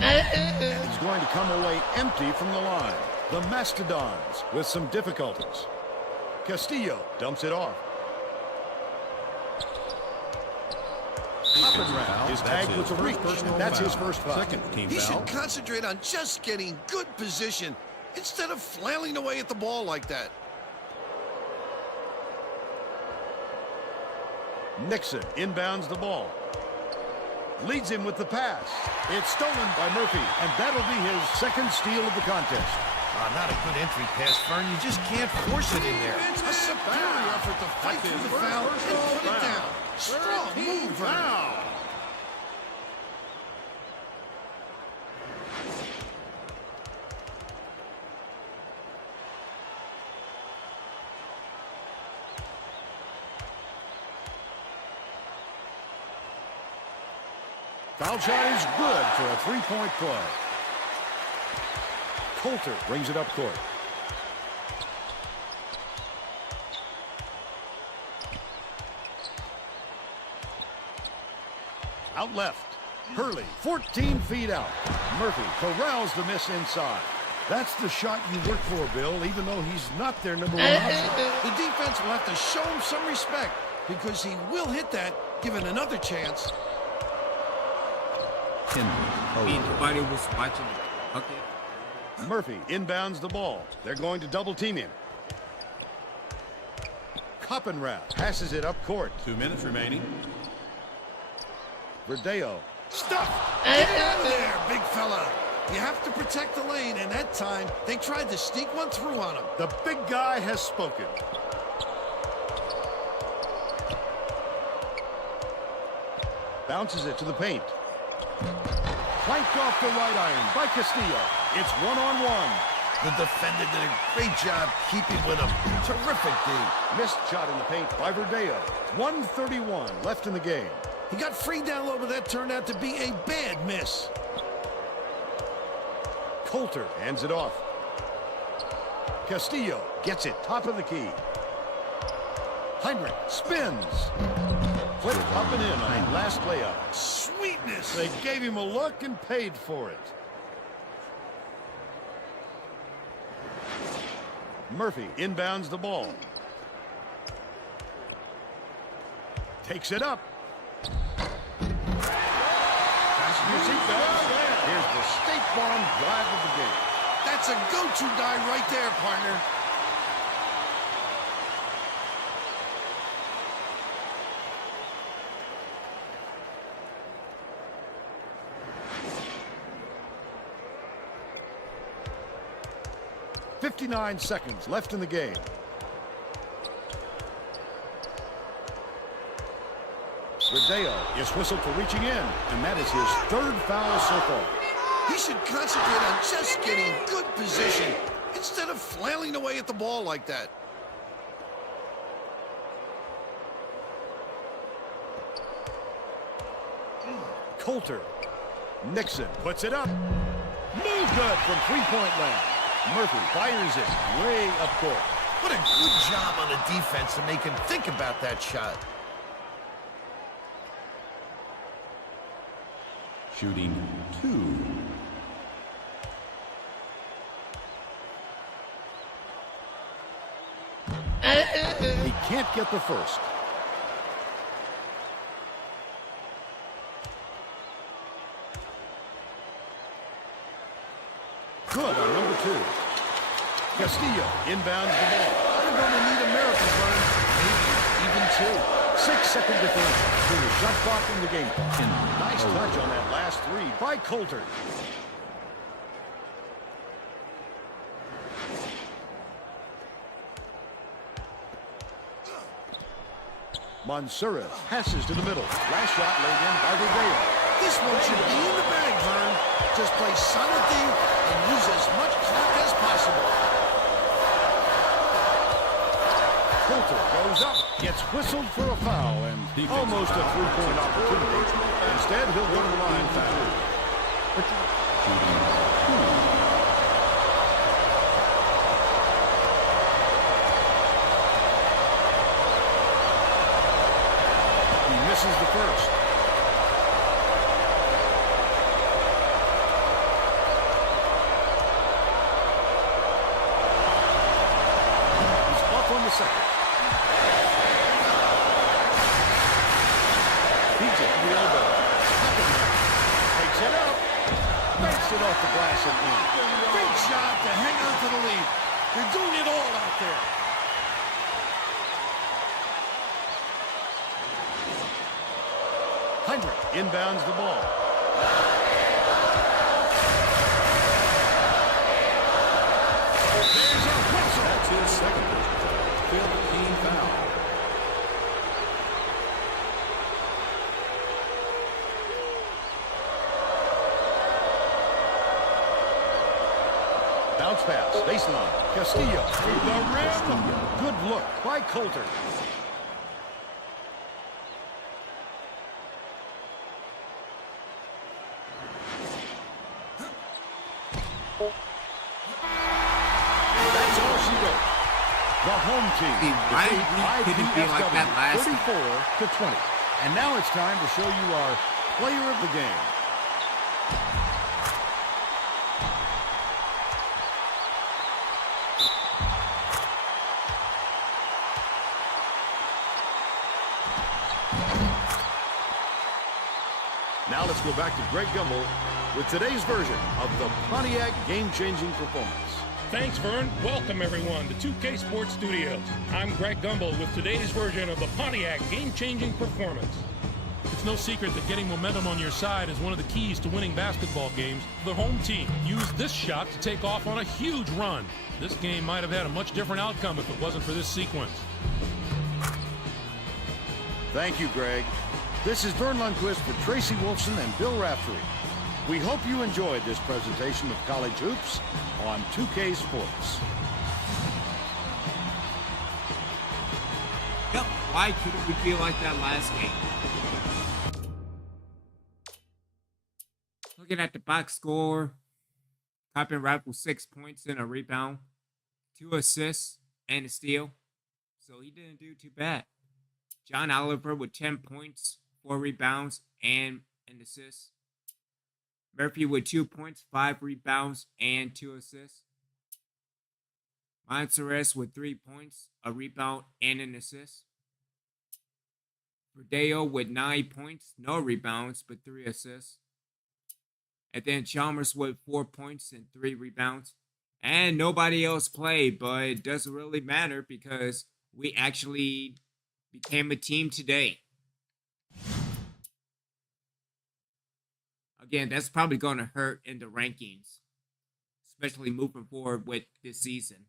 And he's going to come away empty from the line. The Mastodons with some difficulties. Castillo dumps it off. Copenrath is tagged with the reach. That's his first foul. He should concentrate on just getting good position instead of flailing away at the ball like that. Nixon inbounds the ball. Leads him with the pass. It's stolen by Murphy, and that'll be his second steal of the contest. Not a good entry pass, Fern. You just can't force it in there. A superior effort to fight through the foul and put it down. Strong move, Fern. Foul shot is good for a three-point play. Coulter brings it up court. Out left. Hurley, 14 feet out. Murphy corrals the miss inside. That's the shot you work for, Bill, even though he's not their number one option. The defense will have to show him some respect because he will hit that given another chance. Nobody was watching it. Okay. Murphy inbounds the ball. They're going to double team him. Copenrath passes it up court. 2 minutes remaining. Verdeo. Stop! Get out of there, big fella. You have to protect the lane, and that time they tried to sneak one through on him. The big guy has spoken. Bounces it to the paint. Flanked off the right iron by Castillo. It's one-on-one. The defender did a great job keeping with him. Terrific D. Missed shot in the paint by Verdeo. 1:31 left in the game. He got free down low, but that turned out to be a bad miss. Coulter hands it off. Castillo gets it, top of the key. Heinrich spins. Flipped up and in on the last layup. Sweetness. They gave him a look and paid for it. Murphy inbounds the ball. Takes it up. Fasten your seatbelt. Here's the State Farm drive of the game. That's a go-to guy right there, partner. .59 seconds left in the game. Verdeo is whistled for reaching in, and that is his third foul so far. He should concentrate on just getting good position instead of flailing away at the ball like that. Coulter. Nixon puts it up. No good from three-point land. Murphy fires it way up court. What a good job on the defense to make him think about that shot. Shooting 2. He can't get the first. Good on number 2. Castillo inbounds the ball. They're going to need a miracle run. Maybe even 2. 6-second differential between the shot clock and the game clock. Nice touch on that last three by Coulter. Mansourez passes to the middle. Last shot laid in by Verdeo. This one should be in the bag, Vern. Just play solid D and use as much clock as possible. Coulter goes up, gets whistled for a foul, and almost a three-point opportunity. Instead, he'll go to the line foul. He misses the first. He's off on the second. Beats it to the elbow. Takes it up. Banks it off the glass and in. Great job to hang on to the lead. You're doing it all out there. Heinrich inbounds the ball. There's a whistle. That's his second personal. 15 foul. Bounce pass, baseline. Castillo through the rim. Good look by Coulter. That's all she wrote. The home team. Why couldn't it be like that last 34-20. And now it's time to show you our player of the game. Now let's go back to Greg Gumbel with today's version of the Pontiac game-changing performance. Thanks, Vern. Welcome, everyone, to 2K Sports Studios. I'm Greg Gumbel with today's version of the Pontiac game-changing performance. It's no secret that getting momentum on your side is one of the keys to winning basketball games. The home team used this shot to take off on a huge run. This game might have had a much different outcome if it wasn't for this sequence. Thank you, Greg. This is Vern Lundquist for Tracy Wolfson and Bill Raftery. We hope you enjoyed this presentation of college hoops on 2K Sports. Yep, why couldn't we feel like that last game? Looking at the box score, Coppin Rapp with 6 points and a rebound, 2 assists, and a steal. So he didn't do too bad. John Oliver with 10 points, 4 rebounds, and an assist. Murphy with 2 points, 5 rebounds, and 2 assists. Mansourez with 3 points, a rebound, and an assist. Verdeo with 9 points, no rebounds, but 3 assists. And then Chalmers with 4 points and 3 rebounds. And nobody else played, but it doesn't really matter because we actually became a team today. Again, that's probably going to hurt in the rankings, especially moving forward with this season.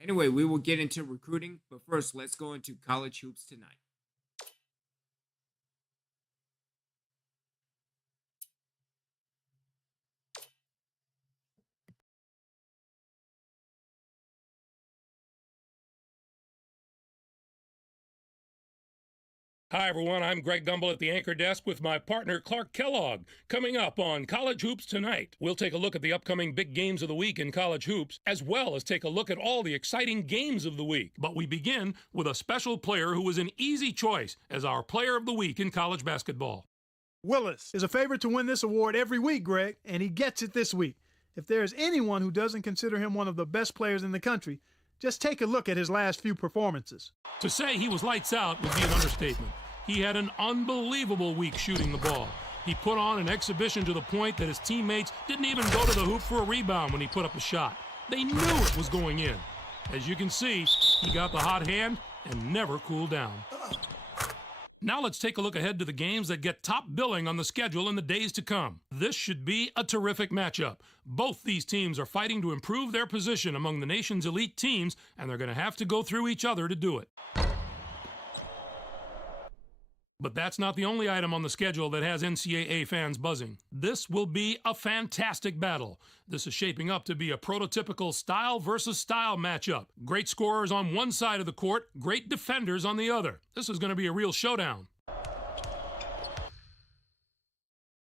Anyway, we will get into recruiting, but first, let's go into college hoops tonight. Hi, everyone. I'm Greg Gumbel at the anchor desk with my partner, Clark Kellogg. Coming up on College Hoops Tonight, we'll take a look at the upcoming big games of the week in college hoops, as well as take a look at all the exciting games of the week. But we begin with a special player who was an easy choice as our player of the week in college basketball. Willis is a favorite to win this award every week, Greg, and he gets it this week. If there is anyone who doesn't consider him one of the best players in the country, just take a look at his last few performances. To say he was lights out would be an understatement. He had an unbelievable week shooting the ball. He put on an exhibition to the point that his teammates didn't even go to the hoop for a rebound when he put up a shot. They knew it was going in. As you can see, he got the hot hand and never cooled down. Now let's take a look ahead to the games that get top billing on the schedule in the days to come. This should be a terrific matchup. Both these teams are fighting to improve their position among the nation's elite teams, and they're going to have to go through each other to do it. But that's not the only item on the schedule that has NCAA fans buzzing. This will be a fantastic battle. This is shaping up to be a prototypical style versus style matchup. Great scorers on one side of the court, great defenders on the other. This is going to be a real showdown.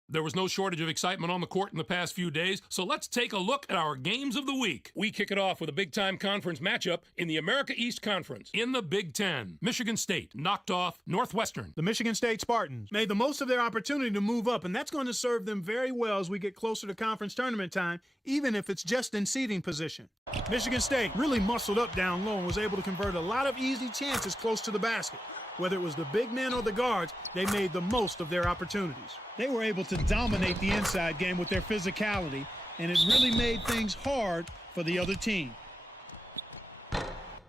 There was no shortage of excitement on the court in the past few days, so let's take a look at our games of the week. We kick it off with a big-time conference matchup in the America East Conference. In the Big Ten, Michigan State knocked off Northwestern. The Michigan State Spartans made the most of their opportunity to move up, and that's going to serve them very well as we get closer to conference tournament time, even if it's just in seeding position. Michigan State really muscled up down low and was able to convert a lot of easy chances close to the basket. Whether it was the big men or the guards, they made the most of their opportunities. They were able to dominate the inside game with their physicality, and it really made things hard for the other team.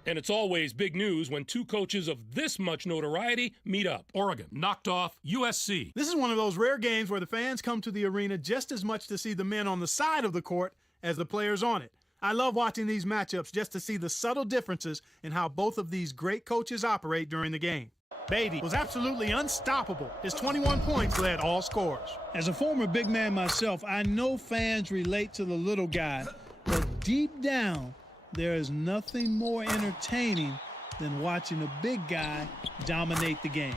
And it's always big news when two coaches of this much notoriety meet up. Oregon knocked off USC. This is one of those rare games where the fans come to the arena just as much to see the men on the side of the court as the players on it. I love watching these matchups just to see the subtle differences in how both of these great coaches operate during the game. Beatty was absolutely unstoppable. His 21 points led all scorers. As a former big man myself, I know fans relate to the little guy, but deep down, there is nothing more entertaining than watching a big guy dominate the game.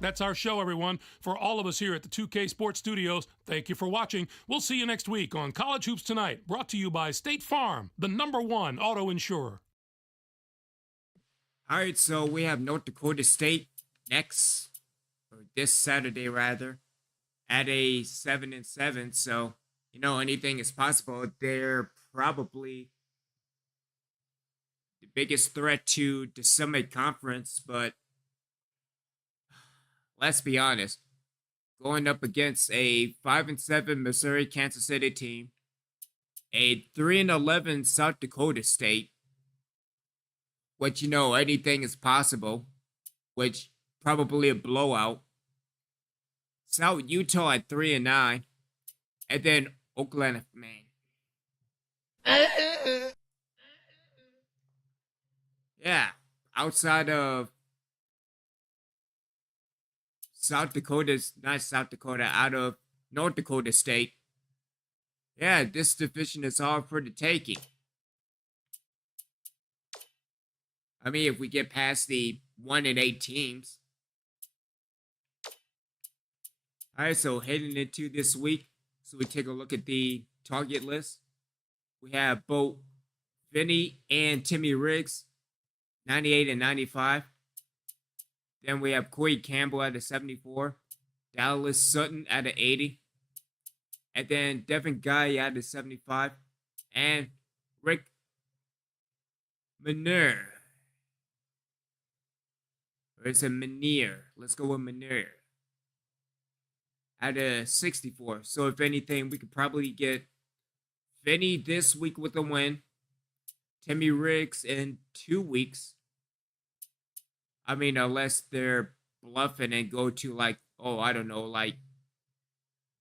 That's our show, everyone. For all of us here at the 2K Sports Studios, thank you for watching. We'll see you next week on College Hoops Tonight, brought to you by State Farm, the #1 auto insurer. All right, so we have North Dakota State next, or this Saturday rather, at a 7-7. So, you know, anything is possible. They're probably the biggest threat to the Summit Conference, but let's be honest, going up against a 5-7 Missouri Kansas City team, a 3-11 South Dakota State, which, you know, anything is possible, which probably a blowout. South Utah at 3-9, and then Oakland, man. Yeah, outside of South Dakota's, not South Dakota, out of North Dakota State. Yeah, this division is all for the taking. I mean, if we get past the 1-8 teams. All right, so heading into this week, so we take a look at the target list. We have both Vinny and Timmy Riggs, 98 and 95. Then we have Corey Campbell at a 74. Dallas Sutton at an 80. And then Devin Guy at a 75. And Rick Manier. Or is it Manier? Let's go with Manier. At a 64. So if anything, we could probably get Vinny this week with a win. Timmy Riggs in 2 weeks. I mean, unless they're bluffing and go to like, oh, I don't know, like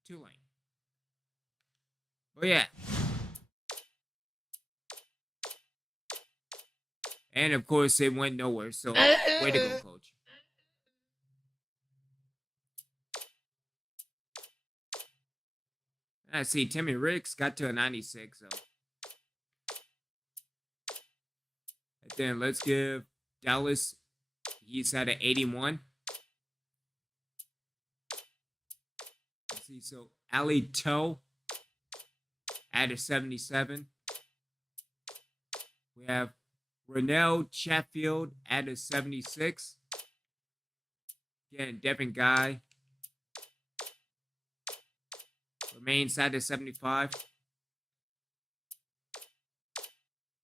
Tulane. But yeah. And of course, it went nowhere. So, way to go, coach. I see Timmy Riggs got to a 96. So. And then let's give Dallas, he's at an 81. Let's see, so Ali Toe at a 77. We have Renell Chatfield at a 76. Again, Devin Guy remains at a 75.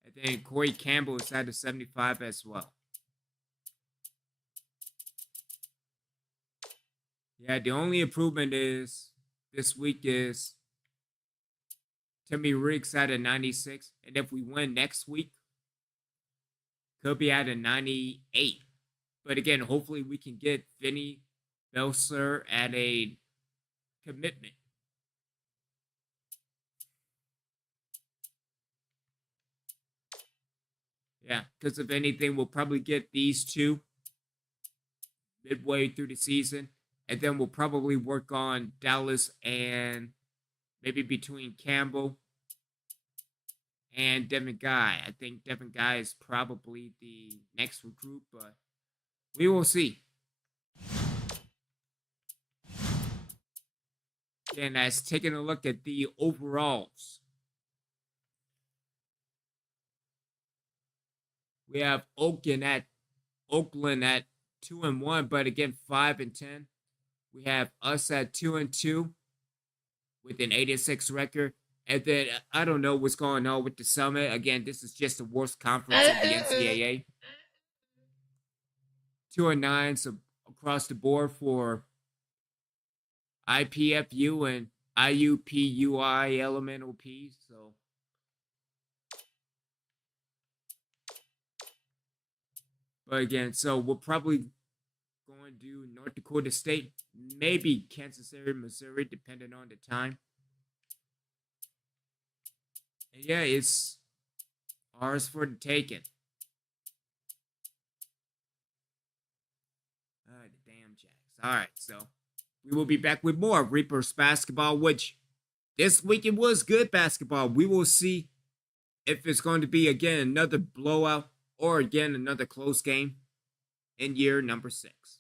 And then Corey Campbell is at a 75 as well. Yeah, the only improvement is this week is Timmy Riggs at a 96. And if we win next week, could be at a 98. But again, hopefully we can get Vinny Belser at a commitment. Yeah, because if anything, we'll probably get these two midway through the season. And then we'll probably work on Dallas and maybe between Campbell and Devin Guy. I think Devin Guy is probably the next recruit, but we will see. And that's taking a look at the overalls. We have Oakland at 2-1, but again 5-10. We have us at 2-2 with an 86 record. And then I don't know what's going on with the Summit. Again, this is just the worst conference in the NCAA. 2-9 so across the board for IPFU and IUPUI Elemental P. So but again, so we're probably going to do North Dakota State, maybe Kansas City, Missouri, depending on the time. And yeah, it's ours for the taking. The damn Jacks. All right, so we will be back with more Reapers basketball, which this weekend was good basketball. We will see if it's going to be, again, another blowout or, again, another close game in year number 6.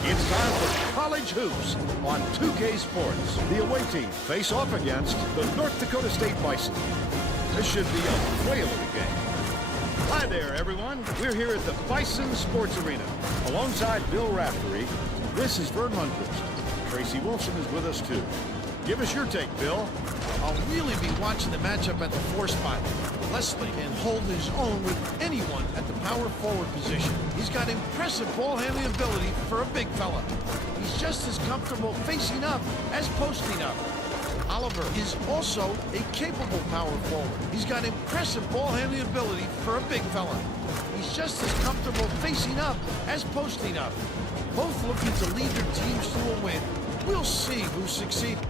It's time for College Hoops on 2K Sports. The away team face off against the North Dakota State Bison. This should be a whale of a game. Hi there, everyone. We're here at the Bison Sports Arena. Alongside Bill Raftery, this is Vern Lundquist. Tracy Wilson is with us, too. Give us your take, Bill. I'll really be watching the matchup at the 4 spot. Leslie can hold his own with anyone at the power forward position. He's got impressive ball handling ability for a big fella. He's just as comfortable facing up as posting up. Oliver is also a capable power forward. He's got impressive ball handling ability for a big fella. He's just as comfortable facing up as posting up. both looking to lead their teams to a win. We'll see who succeeds.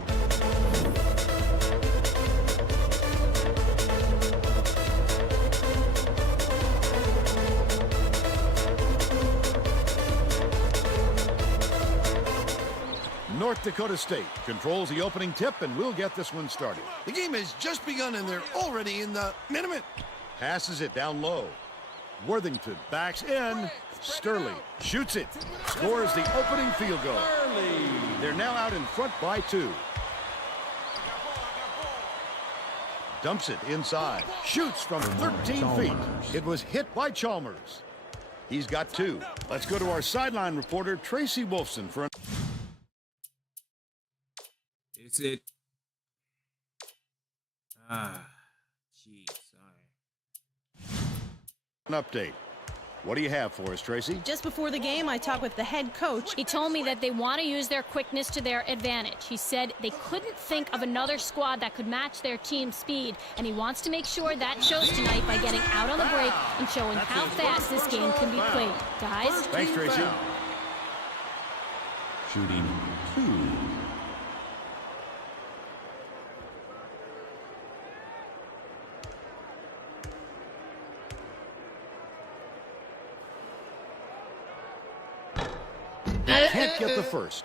North Dakota State controls the opening tip, and we'll get this one started. The game has just begun, and they're already in the minute. Passes it down low. Worthington backs in. Sterling shoots it. Scores the opening field goal. They're now out in front by 2. Dumps it inside. Shoots from 13 feet. It was hit by Chalmers. He's got 2. Let's go to our sideline reporter, Tracy Wolfson, for Is it? Jeez, sorry. an update. What do you have for us, Tracy? Just before the game, I talked with the head coach. He told me that they want to use their quickness to their advantage. He said they couldn't think of another squad that could match their team speed, and he wants to make sure that shows tonight by getting out on the break and showing how fast this game can be played. Guys? Thanks, Tracy. Shooting 2. Can't get the first.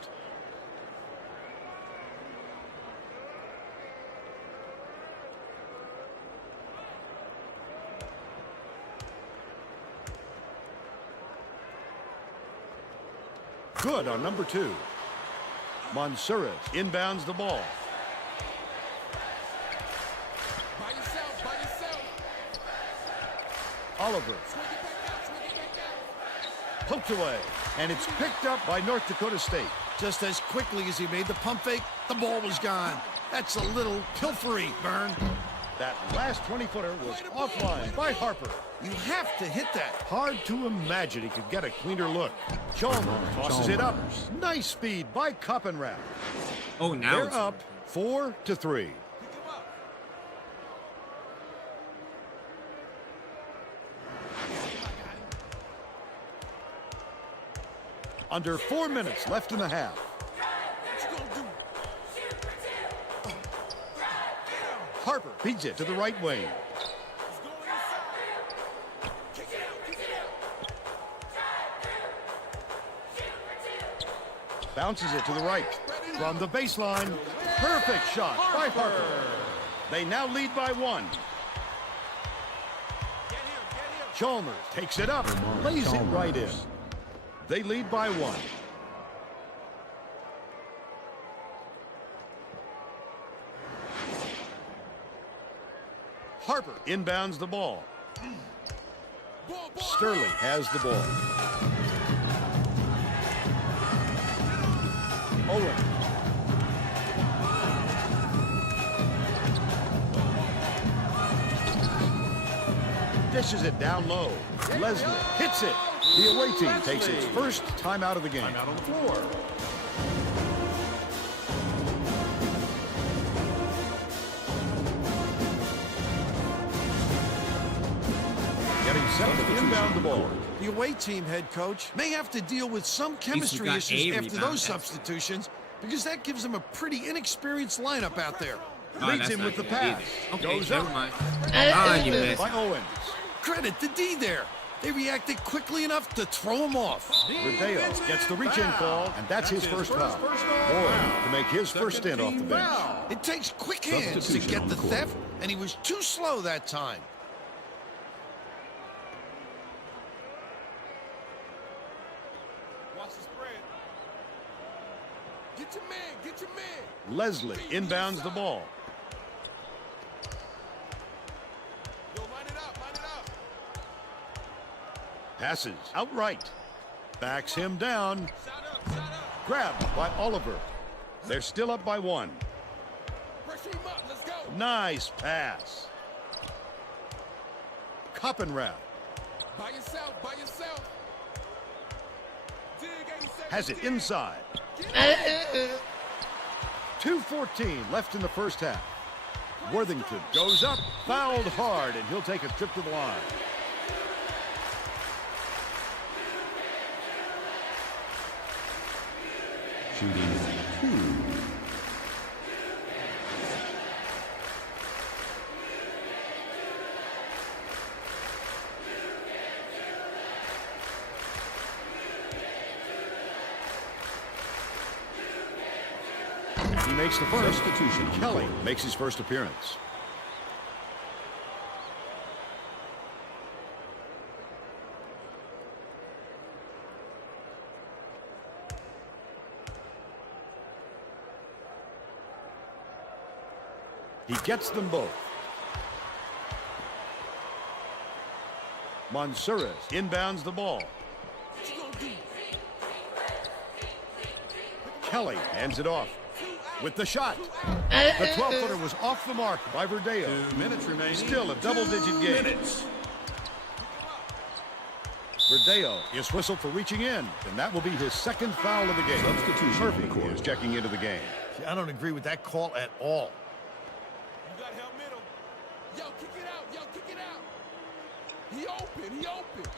Good on number 2. Mansourez inbounds the ball. Oliver. Poked away, and it's picked up by North Dakota State. Just as quickly as he made the pump fake, the ball was gone. That's a little pilfery, Byrne. That last 20-footer was offline by Harper. You have to hit that. Hard to imagine he could get a cleaner look. Chalmers tosses it up. Nice speed by Koppenrath. Oh, now They're it's up 4-3. Under 4 minutes left in the half. Harper feeds it to the right wing. Bounces it to the right. From the baseline. Perfect shot by Harper. They now lead by 1. Chalmers takes it up. Lays it right in. They lead by 1. Harper inbounds the ball. Sterling has the ball. Owen. Dishes it down low. Leslie hits it. The away team takes its first time out of the game. Time out on the floor. Getting set to inbound the ball. The away team head coach may have to deal with some chemistry got issues a after rebound. those substitutions because that gives them a pretty inexperienced lineup out there. Oh, Leads that's him not with the good pass. either. Okay, Goes never up. mind. Ah, you missed. By Owens. Credit to D there. They reacted quickly enough to throw him off. Verdeo gets the reach-in call, and that's his first foul. Boyd to make his first stint off the bench. It takes quick hands to Substitution get on the the court. theft, and he was too slow that time. Watch the spread. Get your man, get your man. Leslie inbounds the ball. Yo, line it up, line it up. Passes outright. Backs him down. Shot up, shot up. Grabbed by Oliver. They're still up by 1. Pressure him up, let's go. Nice pass. Koppenrath By yourself, by yourself. Dig 87. has it inside. 2:14 left in the first half. Worthington goes up, fouled hard, and he'll take a trip to the line. Shooting 2. He makes the first. Substitution. Kelly makes his first appearance. He gets them both. Mansoures inbounds the ball. Kelly hands it off with the shot. The 12-footer was off the mark by Verdeo. 2 minutes remaining. Still a double-digit game. Verdeo is whistled for reaching in, and that will be his second foul of the game. Substitution. Murphy is checking into the game. See, I don't agree with that call at all. You gotta help middle. Yo, kick it out. Yo, kick it out. He open. He open.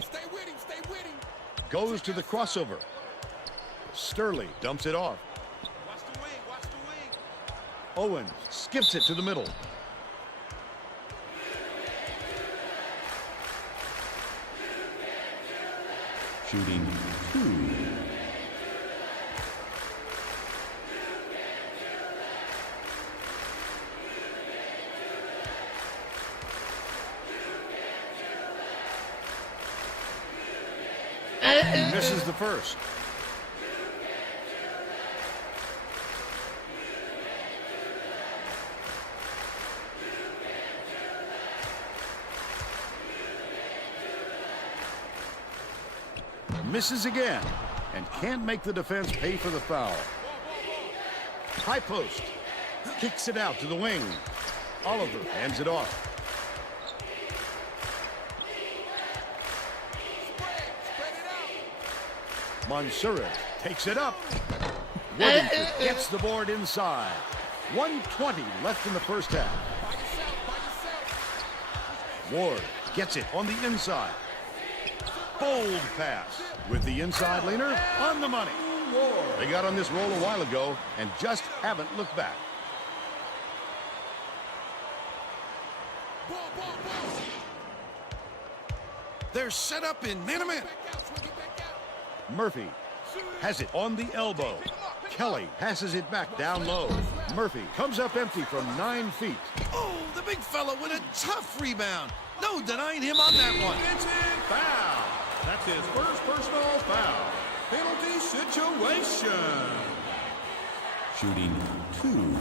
Stay with him. Stay with him. Goes to the crossover. Sterling dumps it off. Watch the wing. Watch the wing. Owens skips it to the middle. Shooting 2. He misses the first. Misses again and can't make the defense pay for the foul. High post. Kicks it out to the wing. Oliver hands it off. Mansoures takes it up. Worthington gets the board inside. 1:20 left in the first half. Ward gets it on the inside. Bold pass with the inside leaner on the money. They got on this roll a while ago and just haven't looked back. They're set up in man-to-man. Murphy has it on the elbow. Kelly passes it back down low. Murphy comes up empty from 9 feet. Oh, the big fella with a tough rebound. No denying him on that one. It's in foul. That's his first personal foul. Penalty situation. Shooting 2.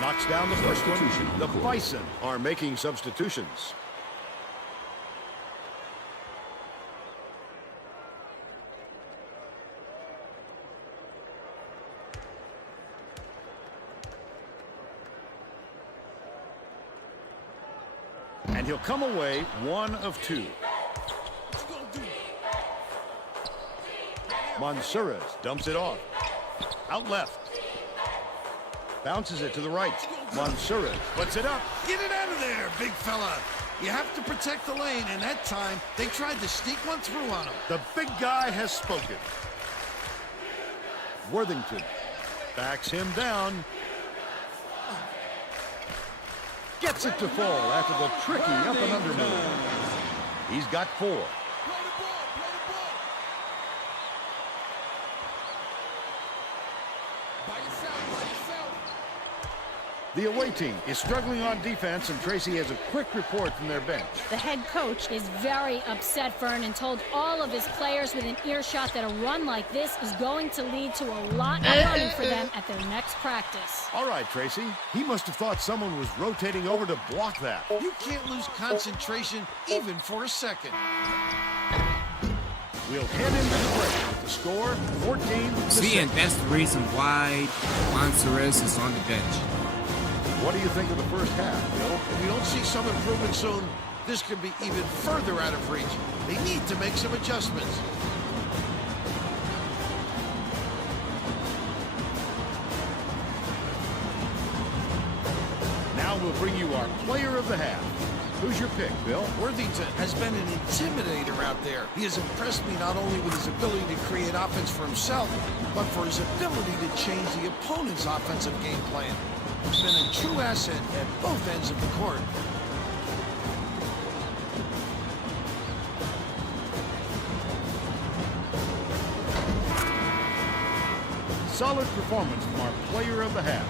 Knocks down the first one. The Bison are making substitutions. And he'll come away 1 of 2. Mansoures dumps it off. Out left. Bounces it to the right. Mansoures puts it up. Get it out of there, big fella. You have to protect the lane, and that time they tried to sneak one through on him. The big guy has spoken. Worthington backs him down. Gets it to fall after the tricky up and under move. He's got 4. The away team is struggling on defense, and Tracy has a quick report from their bench. The head coach is very upset, Vern, and told all of his players within earshot that a run like this is going to lead to a lot of running for them at their next practice. All right, Tracy. He must have thought someone was rotating over to block that. You can't lose concentration even for a second. We'll head into the break with the score 14-6. See, and that's the reason why Mansoures is on the bench. What do you think of the first half, Bill? If we don't see some improvement soon, this could be even further out of reach. They need to make some adjustments. giving you our player of the half. Who's your pick, Bill? Worthington has been an intimidator out there. He has impressed me not only with his ability to create offense for himself, but for his ability to change the opponent's offensive game plan. He's been a true asset at both ends of the court. Solid performance from our player of the half.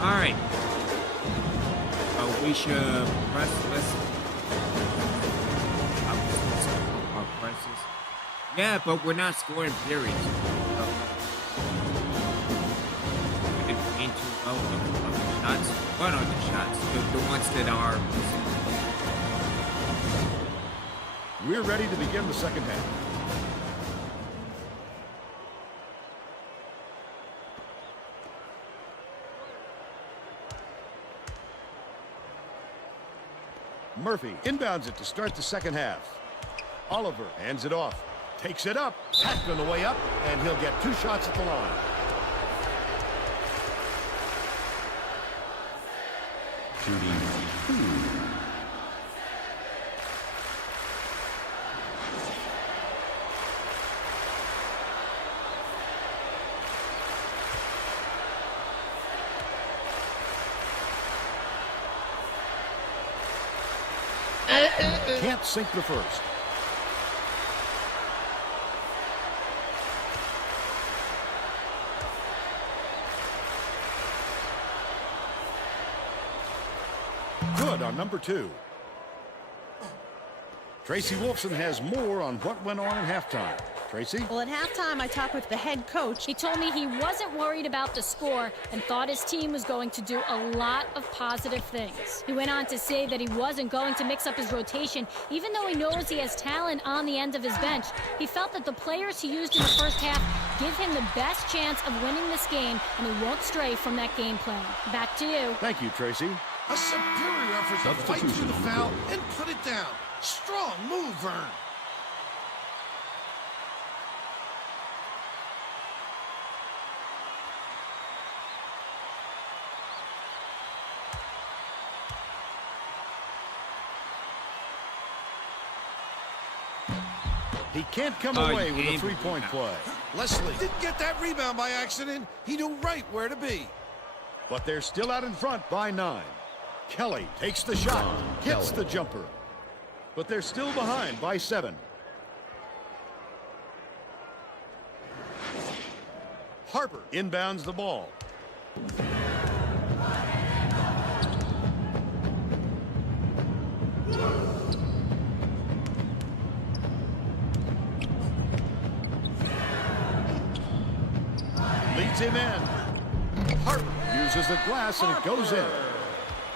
All right. We should press this. Our presses. Yeah, but we're not scoring periods. Into shots. What are the shots? The ones that are. We're ready to begin the second half. Murphy inbounds it to start the second half. Oliver hands it off, takes it up, hacked on the way up, and he'll get 2 shots at the line. Shooting 2. Can't sink the first. Good on number 2. Tracy Wolfson has more on what went on in halftime. Tracy? Well, at halftime, I talked with the head coach. He told me he wasn't worried about the score and thought his team was going to do a lot of positive things. He went on to say that he wasn't going to mix up his rotation, even though he knows he has talent on the end of his bench. He felt that the players he used in the first half give him the best chance of winning this game, and he won't stray from that game plan. Back to you. Thank you, Tracy. A superior effort to fight through the foul and put it down. Strong move, Vern. He can't come away with a three-point play. Leslie didn't get that rebound by accident. He knew right where to be. But they're still out in front by 9. Kelly takes the shot, hits the jumper. But they're still behind by 7. Harper inbounds the ball. Leads him in. Harper uses the glass and it goes in.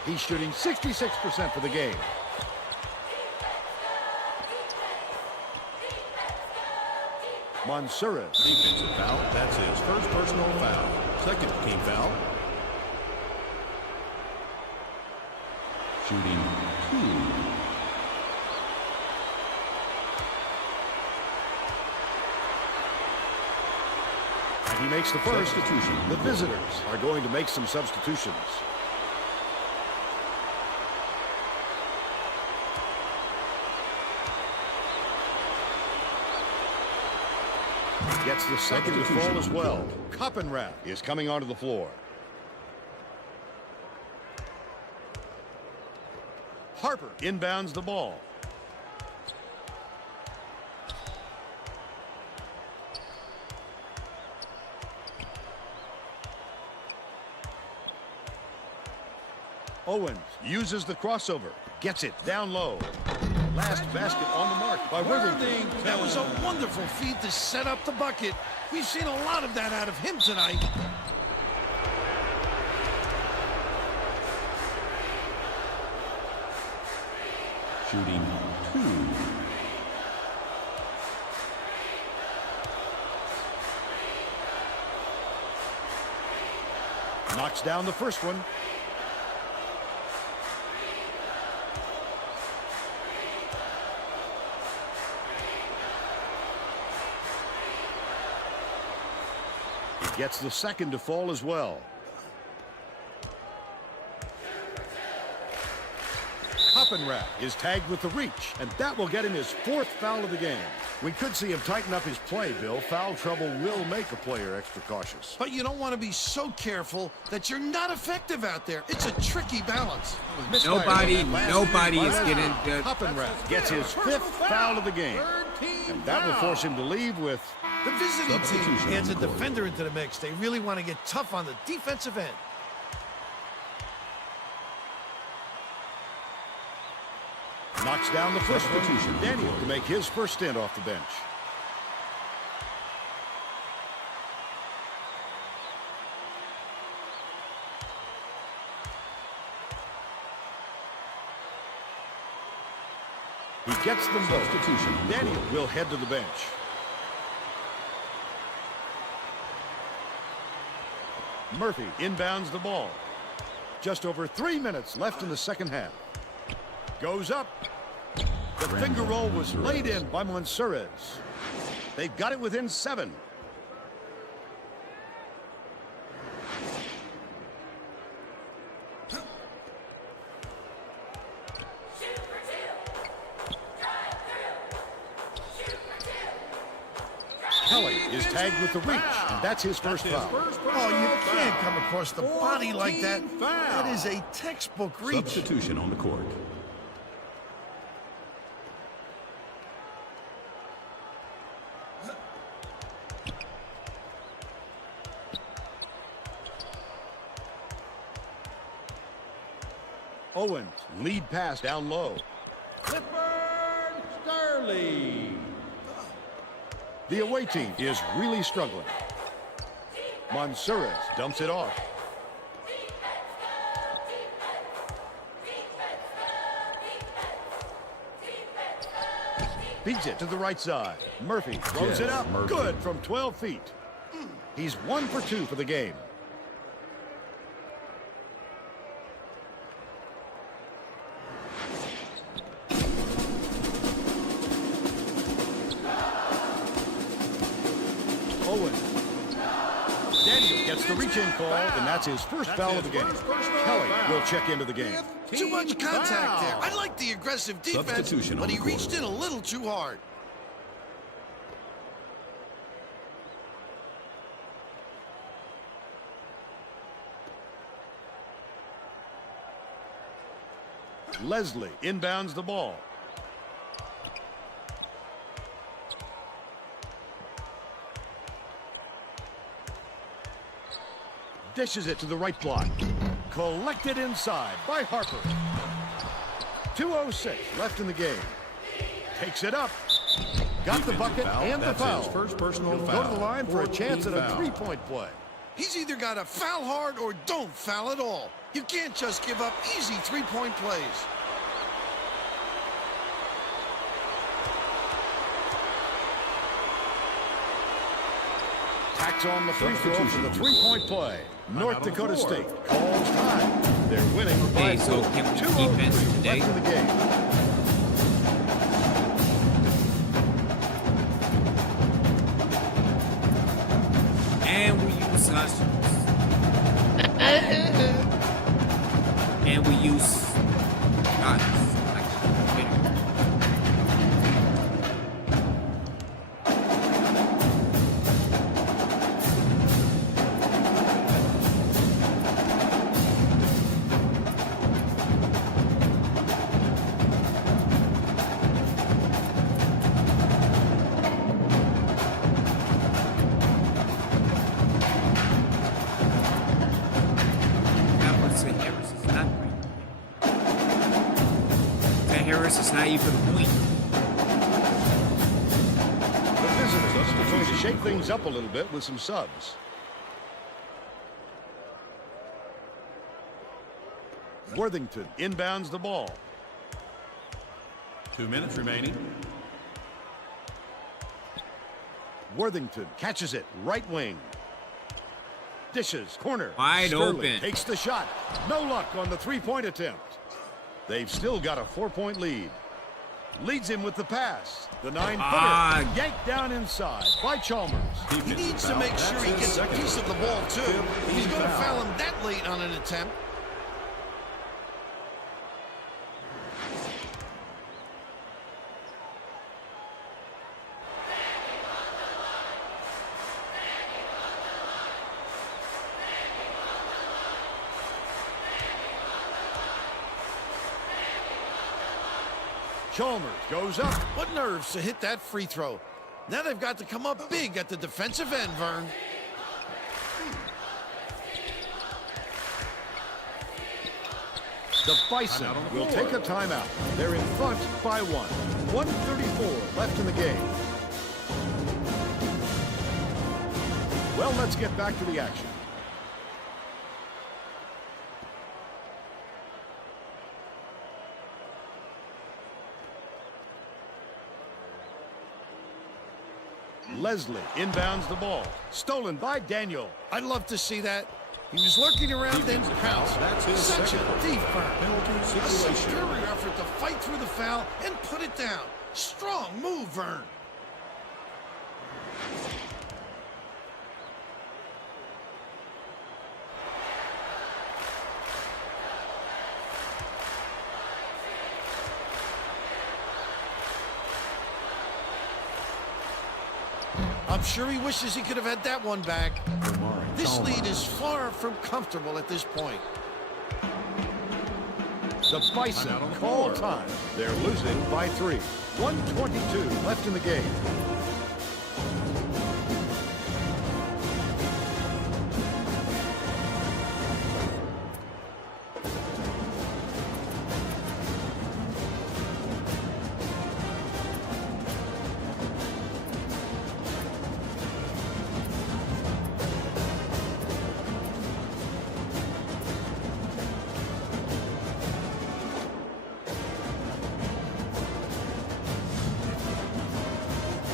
He's shooting 66% for the game. Mansoura. Defensive foul. That's his first personal foul. Second team foul. Shooting 2. And he makes the first. Substitution. The visitors are going to make some substitutions. Gets the second to fall as well. Coppenrath is coming onto the floor. Harper inbounds the ball. Owens uses the crossover. Gets it down low. Last basket on the mark by Worthington. That was a wonderful feed to set up the bucket. We've seen a lot of that out of him tonight. Shooting 2. Knocks down the first one. Gets the second to fall as well. Koppenrath is tagged with the reach, and that will get him his 4th foul of the game. We could see him tighten up his play, Bill. Foul trouble will make a player extra cautious. But you don't want to be so careful that you're not effective out there. It's a tricky balance. Nobody is getting good. Koppenrath gets his 5th foul of the game, and that will force him to leave with... The visiting team adds a defender into the mix. They really want to get tough on the defensive end. Knocks down the first one. Daniel to make his first stint off the bench. He gets them both. Daniel will head to the bench. Murphy inbounds the ball. Just over 3 minutes left in the second half. Goes up. The finger roll was laid in by Monserez. They've got it within 7. Kelly is tagged with the reach, and that's his first foul. Oh, you can't come across the body like that. That is a textbook reach. Substitution on the court. Owens, lead pass down low. Clifford Sterling. The away team is really struggling. Monserez dumps it off. Beats it to the right side. Murphy throws it up. Good from 12 feet. He's 1 for 2 for the game. Daniel gets the reach-in call, and that's his first foul of the game. Kelly will check into the game. Too much contact there. I like the aggressive defense, but he reached in a little too hard. Leslie inbounds the ball. Dishes it to the right block. Collected inside by Harper. 2:06 left in the game. Takes it up. Got the bucket and the foul. First personal He'll foul. go to the line for a chance at a 3-point play. He's either got to foul hard or don't foul at all. You can't just give up easy 3-point plays. Tacks on the free throw for the 3-point play. North Dakota State calls time. They're winning by Okay, so can we 2:03 defense today? left in the game. And we use and we use Harris is not even a point. The visitors are going to shake things up a little bit with some subs. Worthington inbounds the ball. 2 minutes remaining. Worthington catches it, right wing. Dishes, corner. Wide Sterling open. takes the shot. No luck on the 3-point attempt. They've still got a 4-point lead. Leads him with the pass. The 9-footer yanked down inside by Chalmers. He needs to make sure he gets a piece of the ball, too. If he's going to foul him that late on an attempt. Chalmers goes up. What nerves to hit that free throw. Now they've got to come up big at the defensive end, Vern. The Bison will take a timeout. They're in front by 1. 1:34 left in the game. Well, let's get back to the action. Leslie inbounds the ball. Stolen by Daniel. I'd love to see that. He was lurking around, then pounced. That's his Such a second deep burn. penalty A situation. superior effort to fight through the foul and put it down. Strong move, Vern. I'm sure he wishes he could have had that one back. This lead is far from comfortable at this point. The Bison call time. They're losing by 3. 1:22 left in the game.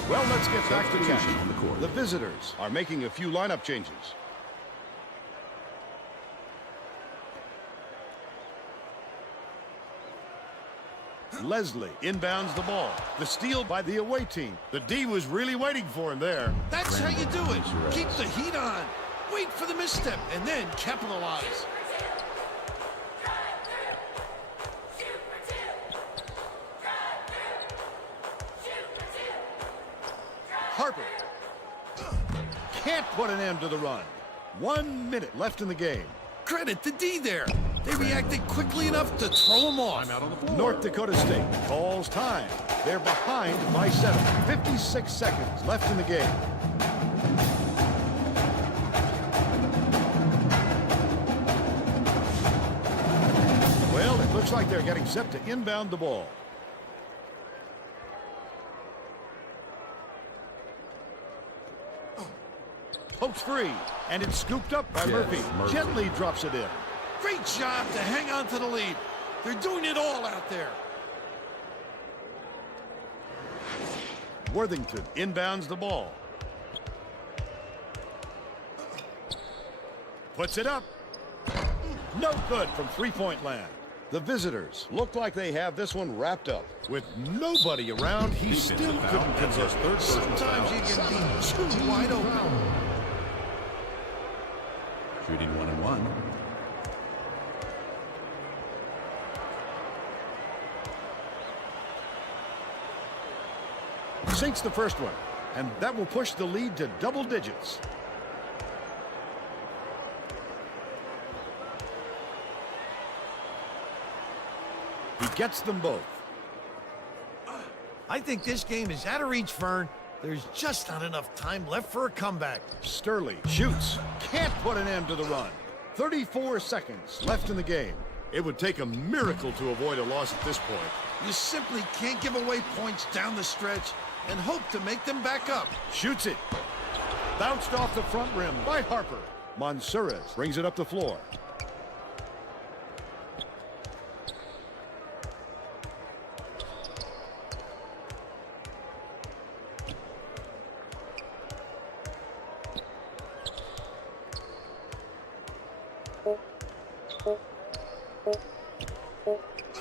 Well, let's get back to the action. The visitors are making a few lineup changes. Leslie inbounds the ball. The steal by the away team. The D was really waiting for him there. That's how you do it. Keep the heat on. Wait for the misstep and then capitalize. Harper can't put an end to the run. 1 minute left in the game. Credit the D there. They reacted quickly enough to throw him off. Out on the floor. North Dakota State calls time. They're behind by 7. 56 seconds left in the game. Well, it looks like they're getting set to inbound the ball. Pokes free, and it's scooped up by Murphy. Gently drops it in. Great job to hang on to the lead. They're doing it all out there. Worthington inbounds the ball. Puts it up. No good from three-point land. The visitors look like they have this one wrapped up. With nobody around, he still couldn't convert. Sometimes you can be too wide open. Shooting 1 and 1. Sinks the first one, and that will push the lead to double digits. He gets them both. I think this game is out of reach, Vern. There's just not enough time left for a comeback. Sterling shoots. Can't put an end to the run. 34 seconds left in the game. It would take a miracle to avoid a loss at this point. You simply can't give away points down the stretch and hope to make them back up. Shoots it. Bounced off the front rim by Harper. Mansourez brings it up the floor.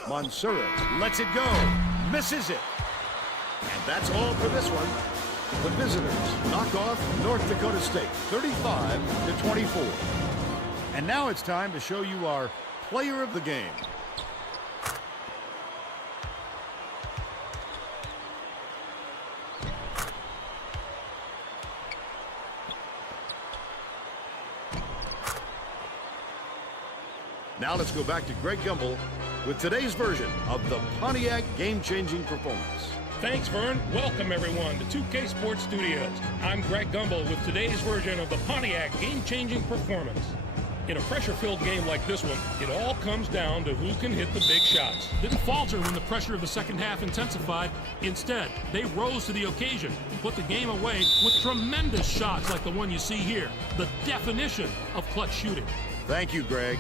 Mansourez lets it go. misses it. And that's all for this one. The visitors knock off North Dakota State 35-24. And now it's time to show you our player of the game. Now let's go back to Greg Gumbel with today's version of the Pontiac game-changing performance. Thanks, Vern. Welcome, everyone, to 2K Sports Studios. I'm Greg Gumbel with today's version of the Pontiac game-changing performance. In a pressure-filled game like this one, it all comes down to who can hit the big shots. Didn't falter when the pressure of the second half intensified. Instead, they rose to the occasion and put the game away with tremendous shots like the one you see here. The definition of clutch shooting. Thank you, Greg.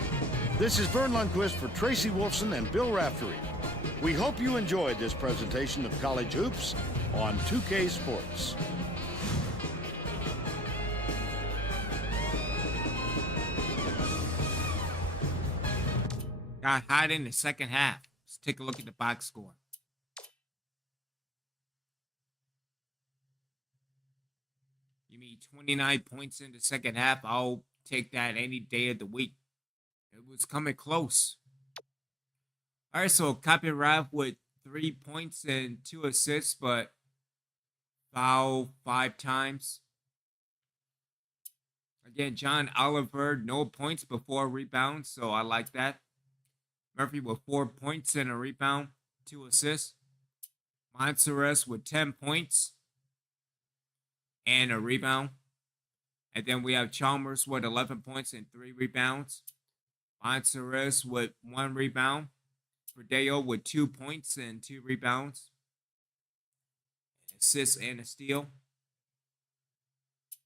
This is Vern Lundquist for Tracy Wolfson and Bill Raftery. We hope you enjoyed this presentation of college hoops on 2K Sports. Got hot in the second half. Let's take a look at the box score. You mean 29 points in the second half? I'll take that any day of the week. It was coming close. All right, so Copyright with 3 points and 2 assists, but foul 5 times. Again, John Oliver, no points but 4 rebounds, so I like that. Murphy with 4 points and a rebound, 2 assists. Monteres with 10 points and a rebound. And then we have Chalmers with 11 points and 3 rebounds. Monteres with 1 rebound. Verdeo with 2 points and 2 rebounds. An assist and a steal.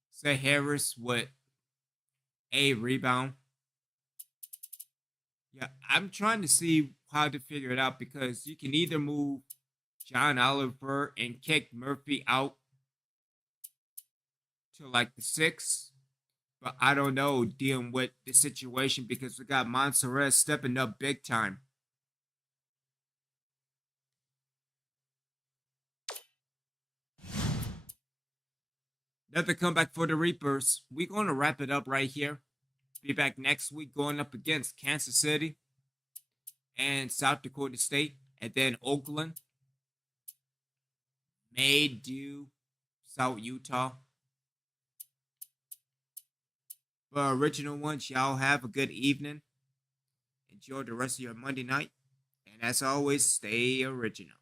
Seth Harris with a rebound. Yeah, I'm trying to see how to figure it out because you can either move John Oliver and kick Murphy out to like the 6, but I don't know dealing with the situation because we got Monteres stepping up big time. Another comeback for the Reapers. We're going to wrap it up right here. Be back next week going up against Kansas City and South Dakota State. And then Oakland. May do South Utah. For original ones, y'all have a good evening. Enjoy the rest of your Monday night. And as always, stay original.